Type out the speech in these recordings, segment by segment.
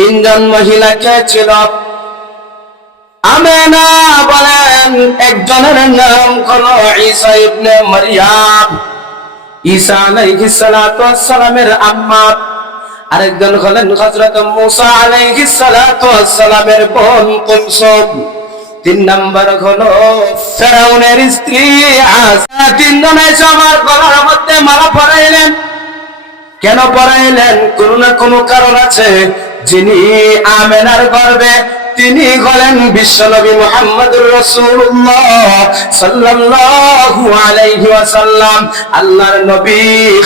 তিনজন মহিলা কে ছিল? আমেনা বলেন একজনের নাম হলো ঈসা ইবনে মারইয়াম, ঈসা আলাইহিস সালাতু ওয়াস সালামের আম্মা। আরেকজন হলেন হযরত মূসা আলাইহিস সালাতু ওয়াস সালামের বোন কুলসুম। তিন নাম্বার হলো ফেরাউনের স্ত্রী আসিয়া। তিনজন এসে আমার গলার মধ্যে মালা পরাইলেন। কেন পরাইলেন? কোনো না কোনো কারণ আছে। যিনি আমেনার গর্ভে, তিনি হলেন বিশ্বনবী মুহাম্মদুর রাসূলুল্লাহ সাল্লাল্লাহু আলাইহি ওয়াসাল্লাম। আল্লাহর নবী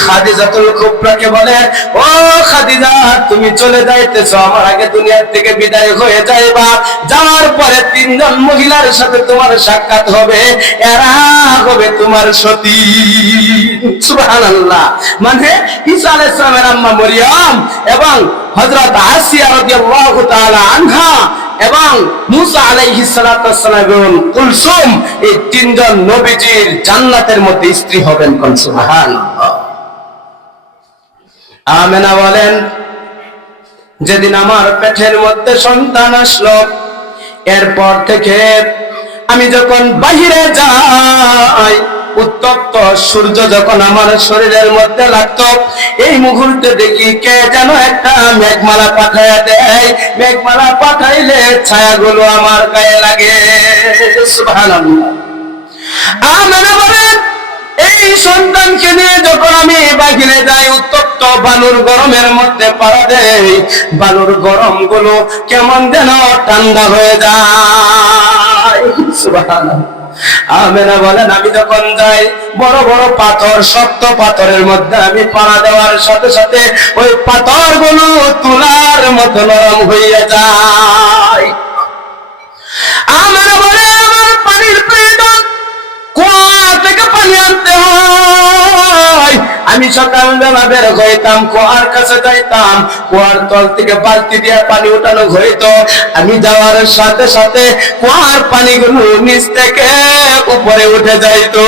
খাদিজাতুল কুবরাকে বলে, ও খাদিজা, তুমি চলে যাইতেছো, আমার আগে দুনিয়া থেকে বিদায় হয়ে যাইবা। যাওয়ার পরে তিনজন মহিলার সাথে তোমার সাক্ষাৎ হবে, এরা হবে তোমার সতী। সুবহানাল্লাহ। মানে ঈসা আলাইহিস সালামের আম্মা মরিয়ম এবং হযরত আসিয়া রাদিয়াল্লাহু তাআলা আনহা এবং মূসা আলাইহিস সালাতু ওয়াস সালাম এবং কুলসুম, এই তিনজন নবীজির জান্নাতের মধ্যে স্ত্রী হবেন। কোন সুবহানাল্লাহ। আমেনা বলেন, যেদিন আমার পেটের মধ্যে সন্তান আসলো, এরপর থেকে আমি যখন বাহিরে যাই, উত্তপ্ত সূর্য যখন আমার শরীরের মধ্যে লাগতো, এই মুহূর্তে দেখি কে যেন একটা মেঘমালা পাঠাইয়া দেয়। মেঘমালা পাঠাইলে ছায়াগুলো আমার গায়ে লাগে। সুবহানাল্লাহ। আমেনা বলেন, এই সন্তানকে নিয়ে যখন আমি বাহিরে যাই, উত্তপ্ত বালুর গরমের মধ্যে পাড়া দেই, বালুর গরম গুলো কেমন যেন ঠান্ডা হয়ে যায়। সুবহানাল্লাহ। আমেনা বলেন, আমি যখন যাই, বড় বড় পাথর, শক্ত পাথরের মধ্যে আমি পাড়া দেওয়ার সাথে সাথে ওই পাথর গুলো তুলার মতো নরম হইয়া যায়। আমেনা বলে, আমার পানির প্রয়োজন, কুয়া থেকে পানি আনতে হয়। আমি সকালবেলা বের হইতাম, কুয়ার কাছে যাইতাম, কুয়ার তল থেকে বালতি দিয়ে পানি উঠানো হইতো। আমি যাওয়ার সাথে সাথে কুয়ার পানিগুলো নিচ থেকে উপরে উঠে যাইতো।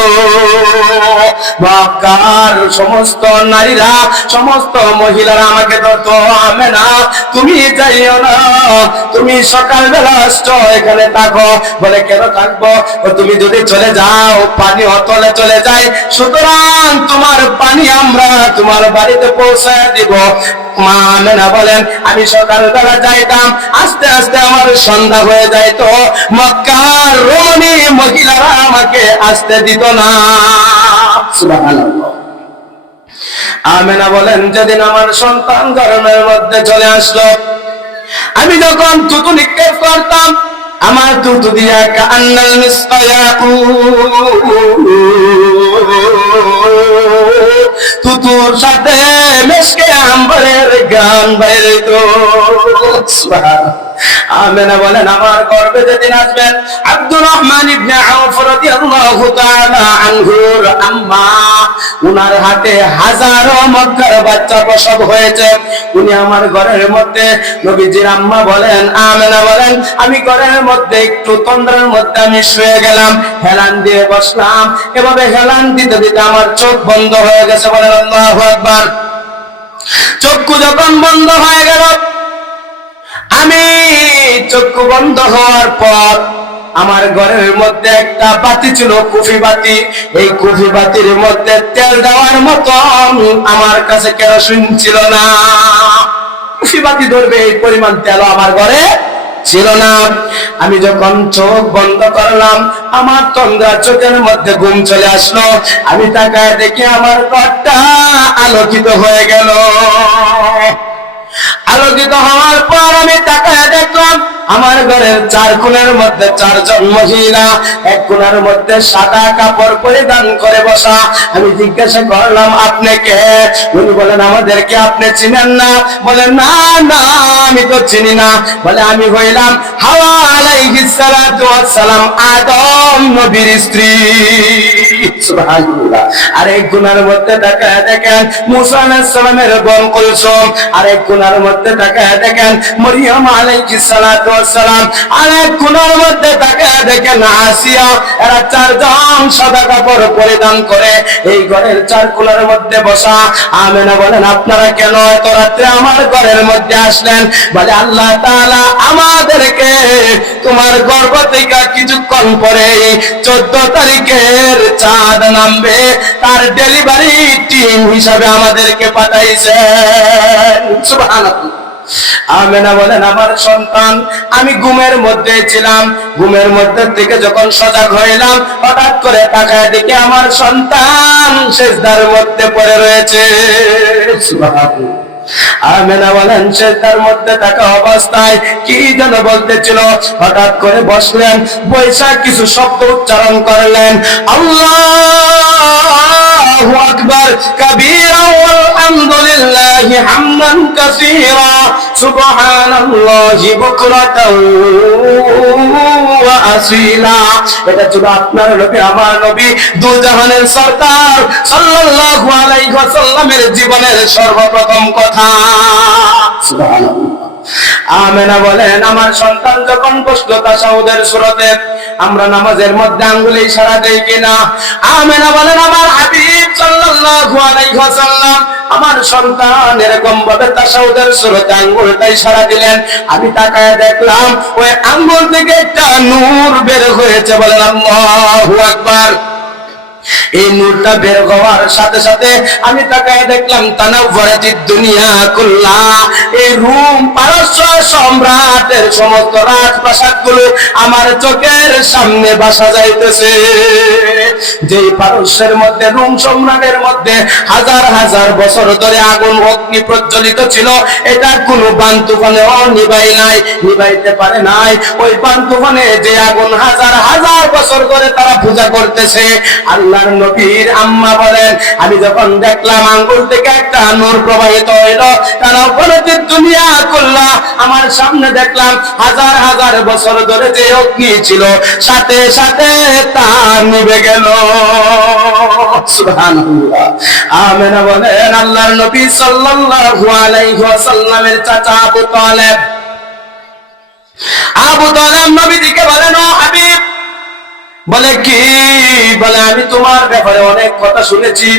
মক্কার সমস্ত নারীরা, সমস্ত মহিলারা আমাকে ধরতো, আমেনা তুমি যাইও না, তুমি সকালবেলা আসছো, এখানে থাকো। বলে, কেন থাকবো? তুমি যদি চলে যাও, পানি অতলে চলে যায়, সুতরাং তোমার পানি আমরা তোমার বাড়িতে পৌঁছায় দিব। মা আমেনা বলেন, আমি সকালবেলা যাইতাম, আস্তে আস্তে আমার সন্ধ্যা হয়ে যাইতো। মক্কার রমণী মহিলারা আমাকে আসতে দিত না। সুবহানাল্লাহ। আমেনা বলেন, যেদিন আমার সন্তান গর্ভের মধ্যে চলে আসলো, আমি যখন থুতু নিক্ষেপ করতাম, আমার থুতু দিয়া কান্নাল মিসকায়া, থুতুর সাথে মেশকে আম্বরের গান বাইরে তো। আমেনা বলেন, আমার গর্ভে যেদিন আসবেন আব্দুর রহমান ইবনে আউফ রাদিয়াল্লাহু তাআলা আনহুর আম্মা, উনার হাতে হাজারো মক্কার বাচ্চা প্রসব হয়েছে। উনি আমার ঘরের মধ্যে, নবীজির আম্মা বলেন, আমেনা বলেন, আমি ঘরের মধ্যে একটু তন্দ্রার মধ্যে আমি শুয়ে গেলাম, হেলান দিয়ে বসলাম। এভাবে হেলান দিতে দিতে আমার চোখ বন্ধ হয়ে গেছে। বলেন আল্লাহু আকবার। চক্ষু যখন বন্ধ হয়ে গেল, আমি চক্ষু বন্ধ হওয়ার পর আমার ঘরের মধ্যে একটা বাতি ছিল, কুফি বাতি। এই কুফি বাতির মধ্যে তেল দেওয়ার মতো আমার কাছে কেরোসিন ছিল না। কুফি বাতি ধরবে এই পরিমাণ তেল আমার ঘরে ছিল না। আমি যখন চোখ বন্ধ করলাম, আমার তন্দ্রা চোখের মধ্যে ঘুম চলে আসলো। আমি তাকায় দেখি আমার ঘরটা আলোকিত হয়ে গেল। আলোকিত হওয়ার পর আমি তাকায় দেখলাম আমার ঘরের চার কোণের মধ্যে চারজন মহিলা, এক কোণের মধ্যে সাদা কাপড় পরিধান করে বসা। আমি জিজ্ঞাসা করলাম, আপনি কে? উনি বলেন, আমাদেরকে আপনি চিনেন না? বলেন, না না, আমি তো চিনি না। বলে, আমি হইলাম হাওয়া আলাইহিস সালাতু ওয়াস সালাম, আদম নবীর স্ত্রী। সুবহানাল্লাহ। আর এক কোণের মধ্যে তাকায় দেখেন মূসা আলাইহিস সালামের বোন কুলসুম, আর এক কোণের মধ্যে তাকায় দেখেন মরিয়ম আলাইহিস সালাতু ওয়াস সালাম, আর এক কোণের মধ্যে তাকায় দেখেন আসিয়া। এরা চারজন সাদা কাপড় পরিধান করে এই ঘরের চার কোণের মধ্যে বসা। আমেনা বলেন, আপনারা কেন এত রাত্রে আমার ঘরের মধ্যে আসলেন? বলে আল্লাহ তাআলা আমাদেরকে তোমার গর্ভ থেকে কিছুক্ষণ পরে 14 তারিখের চাঁদ নামবে তার ডেলিভারি টিম হিসাবে আমাদেরকে পাঠাইছেন। সুবহানাল্লাহ। আমেনা বলেন আমার সন্তান, আমি ঘুমের মধ্যে ছিলাম, ঘুমের মধ্যে থেকে যখন সজাগ হইলাম হঠাৎ করে তাকায় দেখি আমার সন্তান সিজদার মধ্যে পড়ে রয়েছে। সুবহানাল্লাহ। আমেনা বলেন সিজদার মধ্যে থাকা অবস্থায় কি যেন বলতেছিল, হঠাৎ করে বসলেন, বৈশা কিছু শব্দ উচ্চারণ করলেন, আল্লাহু আকবার কাবীরা ওয়ালহামদুলিল্লাহি হামদান কাসীরা সুবহানাল্লাহি বুকরাতাও ওয়া আসীলা। এটা ছিল আপনার নবী আমার নবী দুজাহানের সরদার সাল্লাল্লাহু আলাইহি ওয়াসাল্লামের জীবনের সর্বপ্রথম কথা। সুবহানাল্লাহ। আমেনা বলেন আমার সন্তান যখন বসলো তাশাহুদের সূরাতে, আমরা নামাজের মধ্যে আঙ্গুলে ইশারা দেই কিনা? আমেনা বলেন আমার হাবিব সাল্লাল্লাহু আলাইহি ওয়াসাল্লাম আমার সন্তান এরকম ভাবে তাশাহুদের সূরাতে আঙ্গুলটা ইশারা দিলেন, আমি তাকায় দেখলাম ওই আঙ্গুল থেকে একটা নূর বের হয়েছে। বলেন আল্লাহু আকবার। এই নূরটা বের হওয়ার সাথে সাথে আমি তাকায় দেখলাম তানাওয়ারাতিদ দুনিয়া কুল্লা, এই রোম পারস্য সম্রাটের সমস্ত রাজপ্রাসাদগুলো আমার চোখের সামনে ভাসা যাইতেছে। যেই পারস্যের মধ্যে রোম সম্রাটের মধ্যে হাজার হাজার বছর ধরে আগুন অগ্নি প্রজ্বলিত ছিল, এটা কোনো বান তুফানেও নিভাইতে পারে নাই। ওই বান তুফানে যে আগুন হাজার হাজার বছর ধরে তারা পূজা করতেছে, আল্লাহর নবীর আম্মা বলেন আমি যখন দেখলাম আঙ্গুল থেকে একটা নূর প্রবাহিত হইল, তানাওয়ারাতিদ দুনিয়া কুল্লা, আমার সামনে দেখলাম হাজার হাজার বছর ধরে যে অগ্নি ছিল সাথে সাথে তা নিভে গেল। সুবহানাল্লাহ। আমেনা বলেন আল্লাহর নবী সাল্লাল্লাহু আলাইহি ওয়াসাল্লামের চাচা আবু তালেব নবীজিকে বলেন ও হাবিব, বলে কি? বলে আমি তোমার ব্যাপারে অনেক কথা শুনেছি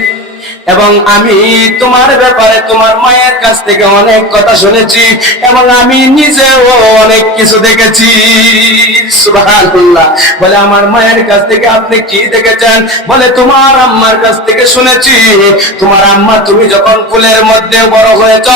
এবং আমি তোমার ব্যাপারে তোমার মায়ের কাছ থেকে অনেক কথা শুনেছি এবং আমি নিজেও অনেক কিছু দেখেছি। সুবহানাল্লাহ। বলে আমার মায়ের কাছ থেকে আপনি কি দেখেছেন? বলে তোমার আম্মার কাছ থেকে শুনেছি তোমার আম্মা তুমি যখন কুলের মধ্যে বড় হয়েছ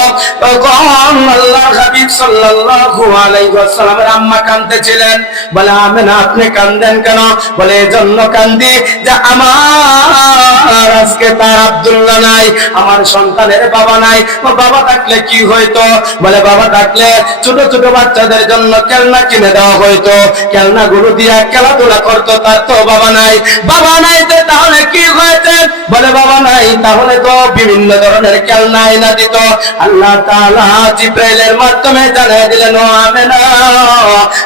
তখন আল্লাহর হাবিব সাল্লাল্লাহু আলাইহি ওয়াসাল্লামের আম্মা কাঁদতেছিলেন। বলে আমেনা আপনি কাঁদেন কেন? বলে এজন্য কাঁদি যে আমার আজকে তার আব্দুল্লাহ নাই, আমার সন্তানের বাবা নাই। বাবা থাকলে কি হইতো? বলে বাবা থাকলে ছোট ছোট বাচ্চাদের জন্য খেলনা কিনে দেওয়া হইতো, খেলনা গুলো দিয়া খেলাধুলা করতো, তার তো বাবা নাই। বাবা নাই তাহলে কি হয়েছে? বলে বাবা নাই তাহলে তো বিভিন্ন ধরনের খেলনা এনে দিত। আল্লাহ তাআলা জিবরাইলের মাধ্যমে জানিয়ে দিলেন ও আমেনা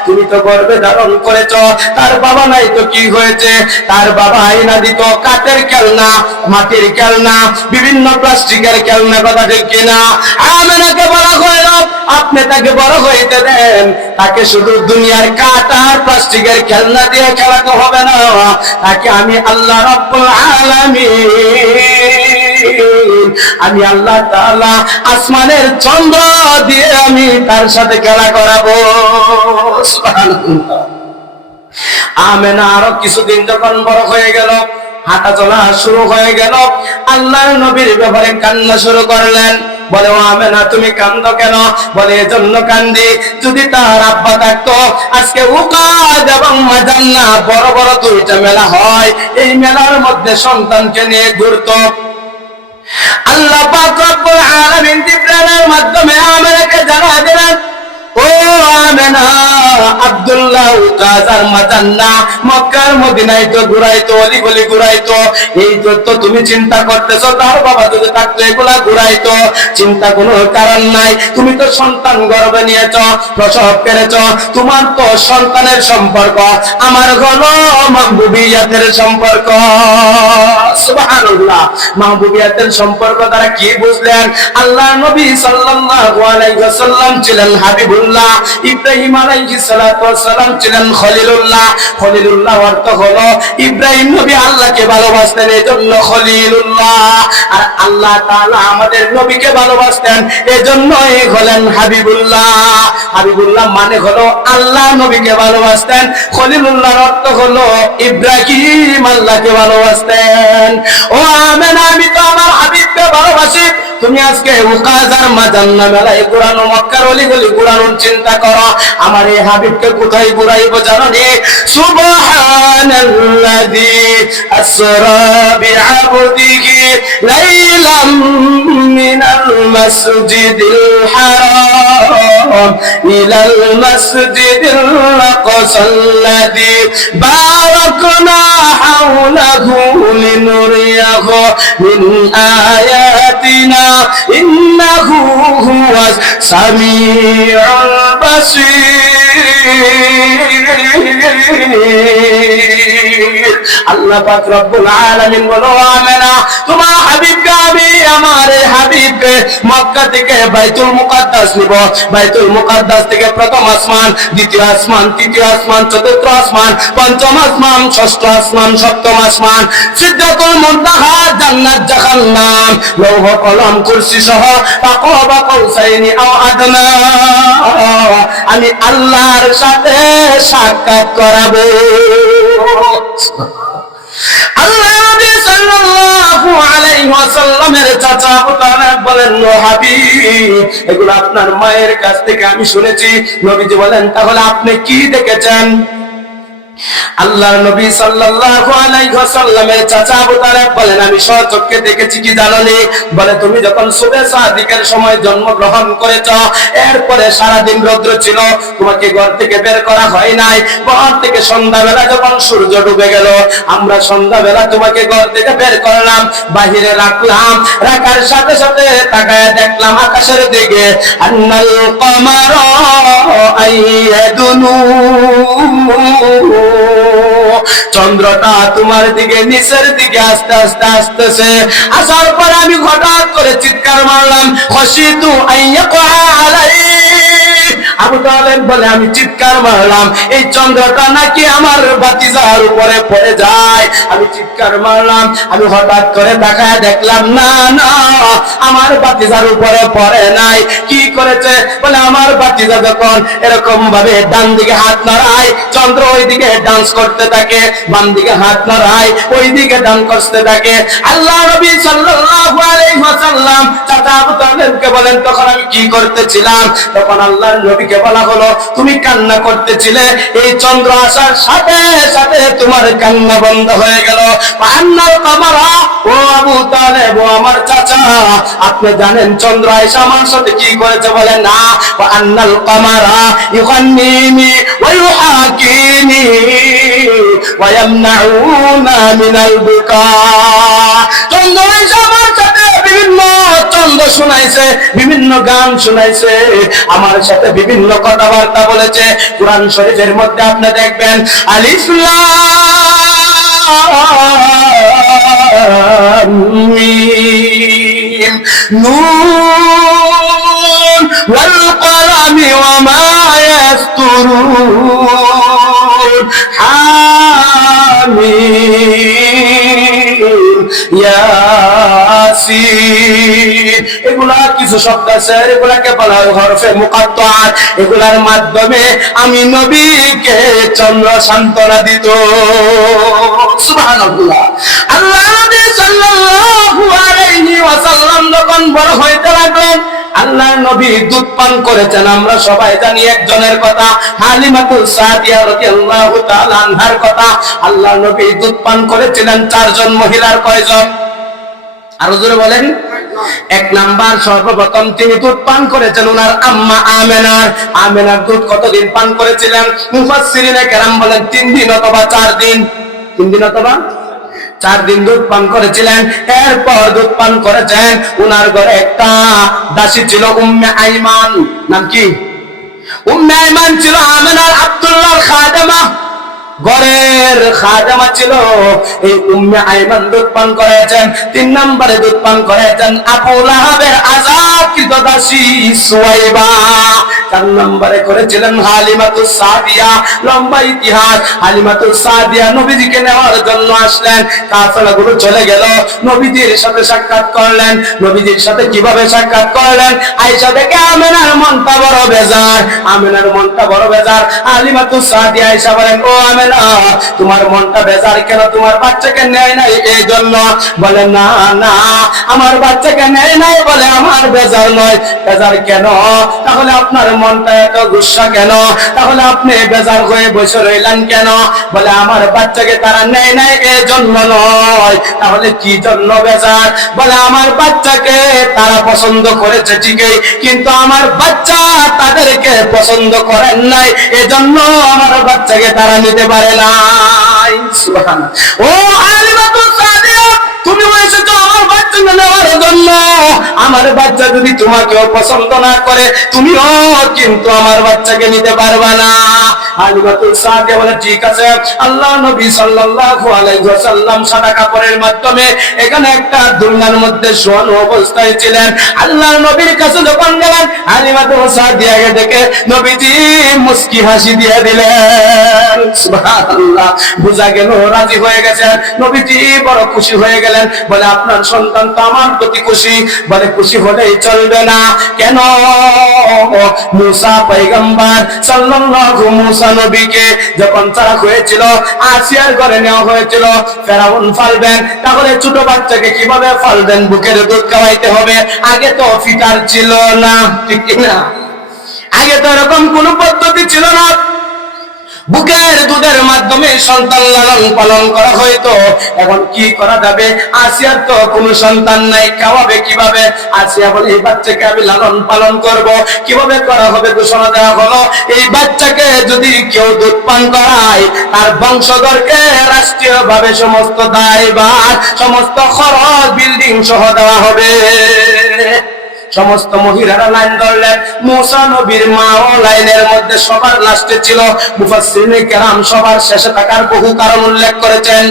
তুমি তো গর্ভে ধারণ করেছো, তার বাবা নাই তো কি হয়েছে? তার বাবা এনে দিত কাঠের খেলনা, মাটির খেলনা, বিভিন্ন প্লাস্টিকের খেলনা। কথা ঠিক কিনা? আমেনাকে বলা হইল আপনি তাকে বড় হইতে দেন, তাকে শুধু দুনিয়ার কাঠ আর প্লাস্টিকের খেলনা দিয়ে খেলাতে হবে না, তাকে আমি আল্লাহ রাব্বুল আলামিন, আমি আল্লাহ তাআলা আসমানের চন্দ্র দিয়ে আমি তার সাথে খেলা করাবো। সুবহানাল্লাহ। আমেনা আরো কিছুদিন যখন বড় হয়ে গেল, হাঁটা চলা শুরু হয়ে গেল, আল্লাহর নবীর ব্যাপারে কান্না শুরু করলেন। বলে ও আমেনা তুমি কান্দো কেন? বলে এজন্য কান্দি যদি তার আব্বা থাকতো আজকে উকাদ এবং মাজান্না বড় বড় দুইটা মেলা হয়, এই মেলার মধ্যে সন্তানকে নিয়ে ঘুরতো। আল্লাহ পাক রব্বুল আলামিন জিবরাইলের মাধ্যমে আমেনাকে জানিয়ে দিলেন ও আমেনা আব্দুল্লাহ উকাজার মাজান্না মক্কার মদিনায় তো ঘুরাইতো, অলি গলি ঘুরাইতো। এই তো তুমি চিন্তা করতেছো তার বাবা যদি থাকতো এগুলা ঘুরাইতো, চিন্তা কোনো কারণ নাই। তুমি তো সন্তান গর্ভে নিয়েছো, প্রসব করেছো, তোমার তো সন্তানের সম্পর্ক আমার হলো মাহবুবিয়াতের সম্পর্ক। সুবহানাল্লাহ। মাহবুবিয়াতের সম্পর্ক দ্বারা কি বুঝলেন? আল্লাহ নবী সাল্লাল্লাহু আলাইহি ওয়াসাল্লাম ছিলেন হাবিবুল্লাহ, ইব্রাহিম আলাইহিস সালাতু সাল্লাম ছিলেন খলিলুল্লাহ। খলিলুল্লাহ অর্থ হলো ইব্রাহিম নবী আল্লাহকে ভালোবাসতেন, এজন্য খলিলুল্লাহ। আর আল্লাহ তাআলা আমাদের নবীকে ভালোবাসতেন, এজন্যই হলেন হাবিবুল্লাহ। হাবিবুল্লাহ মানে হলো আল্লাহ নবীকে ভালোবাসতেন, খলিলুল্লাহর অর্থ হলো ইব্রাহিম আল্লাহকে ভালোবাসতেন। ও আমেনা, আমি তো আমার হাবিবকে ভালোবাসি। তুমি আজকে উকাজার মাজান্না মেলায় কুরআন ও মক্কার অলিগলি কুরআন চিন্তা করো, আমার এই হাবিবকে কোথায় ঘুরাইবো জানো নি? সুবহানাল্লাযী আসরা বিআবদিহি লাইলাম মিনাল মাসজিদিল হারাম ইলাল মাসজিদিল আকসাল্লাযী বারাকনা হাওলাহু লিনুরিয়াহু মিন আয়াতিনা ইন্নাহু হুয়াস সামিউল বাসীর। আল্লাহ পাক রব্বুল আলামিন বলো, আমেনা তোমার হাবিবকে আমি আমার এই হাবিবকে মক্কা থেকে বাইতুল মুকাদ্দাস নিব। বাইতুল মুকাদ্দাস থেকে প্রথম আসমান, দ্বিতীয় আসমান, তৃতীয় আসমান, চতুর্থ আসমান, পঞ্চম আসমান, ষষ্ঠ আসমান, সপ্তম আসমান, সিদরাতুল মুনতাহা, জান্নাত, জাহান্নাম, লৌহ কলম কুরসি সহ তাকওয়া কাউসাইনি আও আদনা আমি আল্লাহর সাথে সাক্ষাৎ করাবো। আল্লাহ নবী সাল্লাল্লাহু আলাইহি ওয়াসাল্লামের চাচা আবু তালেব বলেন, ও হাবিব, এগুলো আপনার মায়ের কাছ থেকে আমি শুনেছি। নবীজি বলেন, তাহলে আপনি কি দেখেছেন? আল্লাহর নবী সাল্লাল্লাহু আলাইহি ওয়াসাল্লামের চাচা আবু তালেব বলেন, আমি স্বচক্ষে দেখেছি। কি জানোনি? বলে, তুমি যখন সুবে সাদিকের সময় জন্মগ্রহণ করেছ, এরপরে সারাদিন রৌদ্র ছিল, তোমাকে ঘর থেকে বের করা হয় নাই। ঘর থেকে সন্ধ্যাবেলা যখন সূর্য ডুবে গেল, আমরা সন্ধ্যাবেলা তোমাকে ঘর থেকে বের করলাম, বাহিরে রাখলাম। রাখার সাথে সাথে তাকায় দেখলাম আকাশের দিকে, আন্নাল কমারা আইয়াদুনু, চন্দ্রটা তোমার দিকে নিচের দিকে আস্তে আস্তে আসতেছে। আসার পর আমি হঠাৎ করে চিৎকার মারলাম, খশিতু আইয়াকা আলাই। আবু তালেব বলে, আমি চিৎকার মারলাম এই চন্দ্রটা নাকি আমার ভাতিজার উপরে পড়ে যায়। আমি চিৎকার মারলাম, আমি হঠাৎ করে তাকায় দেখলাম, না না, আমার ভাতিজার উপরে পড়ে নাই। কি করেছে? বলে, আমার ভাতিজা যখন এরকম ভাবে ডান দিকে হাত নাড়ায়, চন্দ্র ওই দিকে ডান্স করতে থাকে, বাম দিকে হাত নাড়ায়, ওই দিকে ডান্স করতে থাকে। আল্লাহ নবী সাল্লাল্লাহু আলাইহি ওয়াসাল্লাম চাচা আবু তালেবকে বলেন, তখন আমি কি করতেছিলাম? তখন আল্লাহর নবীকে বলা হলো, তুমি কান্না করতেছিলে, এই চন্দ্র আসার সাথে সাথে তোমার কান্না বন্ধ হয়ে গেল। আন্নাল কামারা, ও আবু তালেব, ও আমার চাচা, আপনি জানেন চন্দ্র এসে আমার সাথে কি করেছে? বলে, না। আন্নাল কামারা ইউগান্নিনি ওয়া ইউহাকিনি ওয়া ইয়ামনাউনা মিনাল বুকা। চন্দ্র এসে আমার সাথে বিভিন্ন ছন্দ শোনাইছে, বিভিন্ন গান শোনাইছে, আমার সাথে বিভিন্ন কথাবার্তা বলেছে। কুরআন শরীফের মধ্যে আপনি দেখবেন, আলিফ লাম মিম নুন ওয়াল কলামি ওয়া মা ইয়াসতুরুন হামিম ইয়াসিন। এগুলা কিছু শব্দ আছে, এগুলাকে বলা হয় হরফে মুকাত্তাআত। এগুলার মাধ্যমে আমি নবীকে চন্দ্র সান্ত্বনা দিত। সুবহানাল্লাহ। আল্লাহ নবী সাল্লাল্লাহু আলাইহি ওয়াসাল্লাম যখন বড় হইতে লাগলেন, আল্লাহর নবী দুধ পান করেছেন। আমরা সবাই জানি একজনের কথা, হালিমাতুস সাদিয়া রাদিয়াল্লাহু তাআলা আনহার কথা। আল্লাহর নবী দুধ পান করেছিলেন চারজন মহিলার। কয়জন? আরো জোরে বলেন। এক নাম্বার, সর্বপ্রথম তিনি দুধ পান করেছেন ওনার আম্মা আমেনার। আমেনার দুধ কতদিন পান করেছিলেন? মুফাসসিরিনে কেরাম বলেন 3 দিন অথবা 4 দিন। 3 দিন অথবা 4 দিন দুধ পান করেছিলেন। এরপর দুধ পান করেছেন উনার ঘরে একটা দাসী ছিল, উম্মে আইমান। নাম কি? উম্মে আইমান ছিল আমেনার আব্দুল্লাহর খাদেমা, ঘরের খাদেমা ছিল। এই উম্মে আইমান দুধ পান করেছেন। 3 নম্বরে দুধ পান করেছেন আবু লাহাবের আযাবকৃত দাসী সুয়াইবা। 4 নম্বরে করেছিলেন হালিমাতুস সাদিয়া। লম্বা ইতিহাস। হালিমাতুস সাদিয়া নবীজিকে নেওয়ার জন্য আসলেন, কাফেলাগুলো চলে গেল, নবীজির সাথে সাক্ষাৎ করলেন। নবীজির সাথে কিভাবে সাক্ষাৎ করলেন? আয়েশা দেখে আমেনার মনটা বড় বেজার, আমেনার মনটা বড় বেজার। হালিমাতুস সাদিয়া আয়েশা বলেন, ও আমেনা, তোমার মনটা বেজার কেন? তোমার বাচ্চাকে নেয় নাই এই জন্য? বলে না না, আমার বাচ্চাকে নেয় নাই বলে আমার বেজার নয়। বেজার কেন? তাহলে আপনার মনটা এত গুসা কেন? তাহলে আপনি বেজার হয়ে বসে রইলেন কেন? বলে আমার বাচ্চাকে তারা নেয় নাই এই জন্য নয়। তাহলে কি জন্য বেজার? বলে আমার বাচ্চাকে তারা পছন্দ করেছে ঠিকই, কিন্তু আমার বাচ্চা তাদেরকে পছন্দ করেন নাই, এজন্য আমার বাচ্চাকে তারা নিতে পারে নাই। সুবহানাল্লাহ। ও হালিমাতুস সাদিয়া, তুমি এসেছো আমার বাচ্চা নেওয়ার জন্য। আমার বাচ্চা যদি তোমাকেও পছন্দ না করে, তুমিও কিন্তু আমার বাচ্চাকে নিতে পারবা না। হালিমাতুস সাদিয়া বলে, ঠিক আছে। আল্লাহ নবী সাল্লাল্লাহু আলাইহি ওয়াসাল্লাম সাদা কাপড়ের মাধ্যমে এখানে একটা দুনিয়ার মধ্যে শোয়ানো অবস্থায় ছিলেন। আল্লাহ নবীর কাছে যখন গেলেন, হালিমাতুস সাদিয়াকে দেখে নবীজি মুস্কি হাসি দিয়ে দিলেন। সুবহানাল্লাহ। বুঝা গেল রাজি হয়ে গেছেন। নবীজি বড় খুশি হয়ে গেলেন। বলে, আপনার সন্তান তো আমার প্রতি খুশি। বলে, খুশি হলেই চলবে না। কেন? মুসা পয়গম্বর সাল্লাল্লাহু মুসা নবীকে যখন তারাক হয়েছিল, আসিয়ার ঘরে নেওয়া হয়েছিল, ফেরাউন ফালবেন, তাহলে ছোট বাচ্চাকে কিভাবে ফালবেন? বুকের দুধ খাওয়াইতে হবে। আগে তো ফিটার ছিল না, ঠিক না? আগে তো এরকম কোন পদ্ধতি ছিল না। বুকের দুধের মাধ্যমে সন্তান লালন পালন করা হয়তো। এখন কি করা যাবে? আসিয়ার তো কোনো সন্তান নাই, খাওয়াবে কিভাবে? আসিয়া বলে, এই বাচ্চাকে আমি লালন পালন করব। কিভাবে করা হবে? ঘোষণা দেওয়া হলো, এই বাচ্চাকে যদি কেউ দুধ পান করায়, তার বংশধরকে রাষ্ট্রীয়ভাবে সমস্ত দায়ভার, সমস্ত খরচ বিল্ডিং সহ দেওয়া হবে। সমস্ত মহিলারা লাইন ধরলেন। মুসা নবীর মাও লাইনের মধ্যে সবার লাস্টে ছিল। মুফাসসিরিনে কেরাম সবার শেষে থাকার বহু কারণ উল্লেখ করেছেন।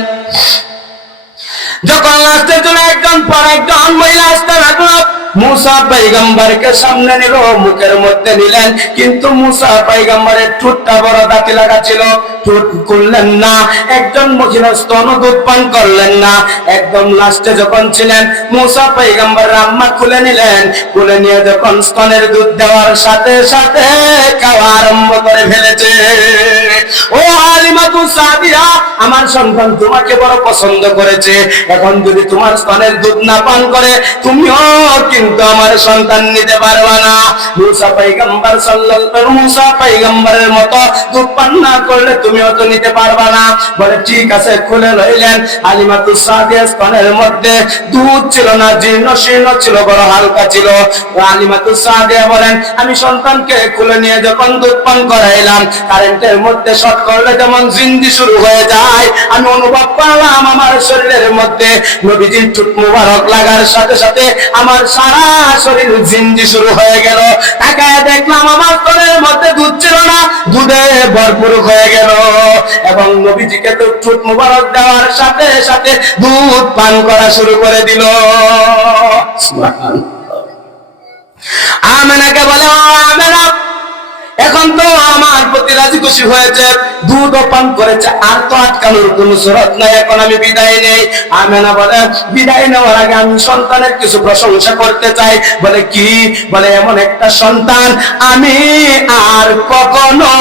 যখন লাস্টে চলে একজন পর একজন মহিলা আসতে লাগলো, মুসা পয়গম্বরকে সামনে নিল, মুখের মধ্যে নিলেন, কিন্তু মুসা পয়গম্বরের ঠোঁটটা বড় দাঁতি লাগা ছিল, ঠোঁট খুললেন না। একজন মহিলা স্তন দুধ পান করলেন না। একদম লাস্টে যখন ছিলেন, মুসা পয়গম্বর আম্মা খুলে নিলেন। খুলে নিয়ে যখন স্তনের দুধ দেওয়ার সাথে সাথে খাওয়া আরম্ভ করে ফেলেছে। ও হালিমাতুস সাদিয়া, আমার সন্তান তোমাকে বড় পছন্দ করেছে। এখন যদি তোমার স্তনের দুধ না পান করে, তুমিও কিন্তু আমার সন্তান নিতে পারবা না। মুসা পয়গম্বর সাল্লাল্লাহু মুসা পয়গম্বরের মতো দুধ পান না করলে তুমিও তো নিতে পারবা না। বলে, ঠিক আছে। খুলে লইলেন। হালিমাতুস সাদিয়া স্তনের মধ্যে দুধ ছিল না, জীর্ণ শীর্ণ ছিল, বড় হালকা ছিল। হালিমাতুস সাদিয়া বলেন, আমি সন্তানকে খুলে নিয়ে যখন দুধ পান করাইলাম, কারেন্টের মধ্যে শর্ট করলে যেমন জিন্দি শুরু হয়ে যায়, আমি অনুভব করলাম আমার শরীরের মধ্যে নবীজির ঠোঁট মুবারক লাগার সাথে সাথে আমার সারা শরীর জিন্দি শুরু হয়ে গেল। তাকায় দেখলাম আমার স্তনের মধ্যে দুধ ছিল না, দুধে ভরপুর হয়ে গেল। এবং নবীজিকে তো ঠোঁট মুবারক দেওয়ার সাথে সাথে দুধ পান করা শুরু করে দিল। আমেনাকে বলে, আমেনা, এখন তো আমার প্রতি রাজি খুশি হয়েছে, দুধও পান করেছে, আর তো আটকানোর কোন সুরত নাই, এখন আমি বিদায় নেই। আমেনা বলে, বিদায় নেওয়ার আগে আমি সন্তানের কিছু প্রশংসা করতে চাই। বলে, কি? বলে, এমন একটা সন্তান আমি আর কখনো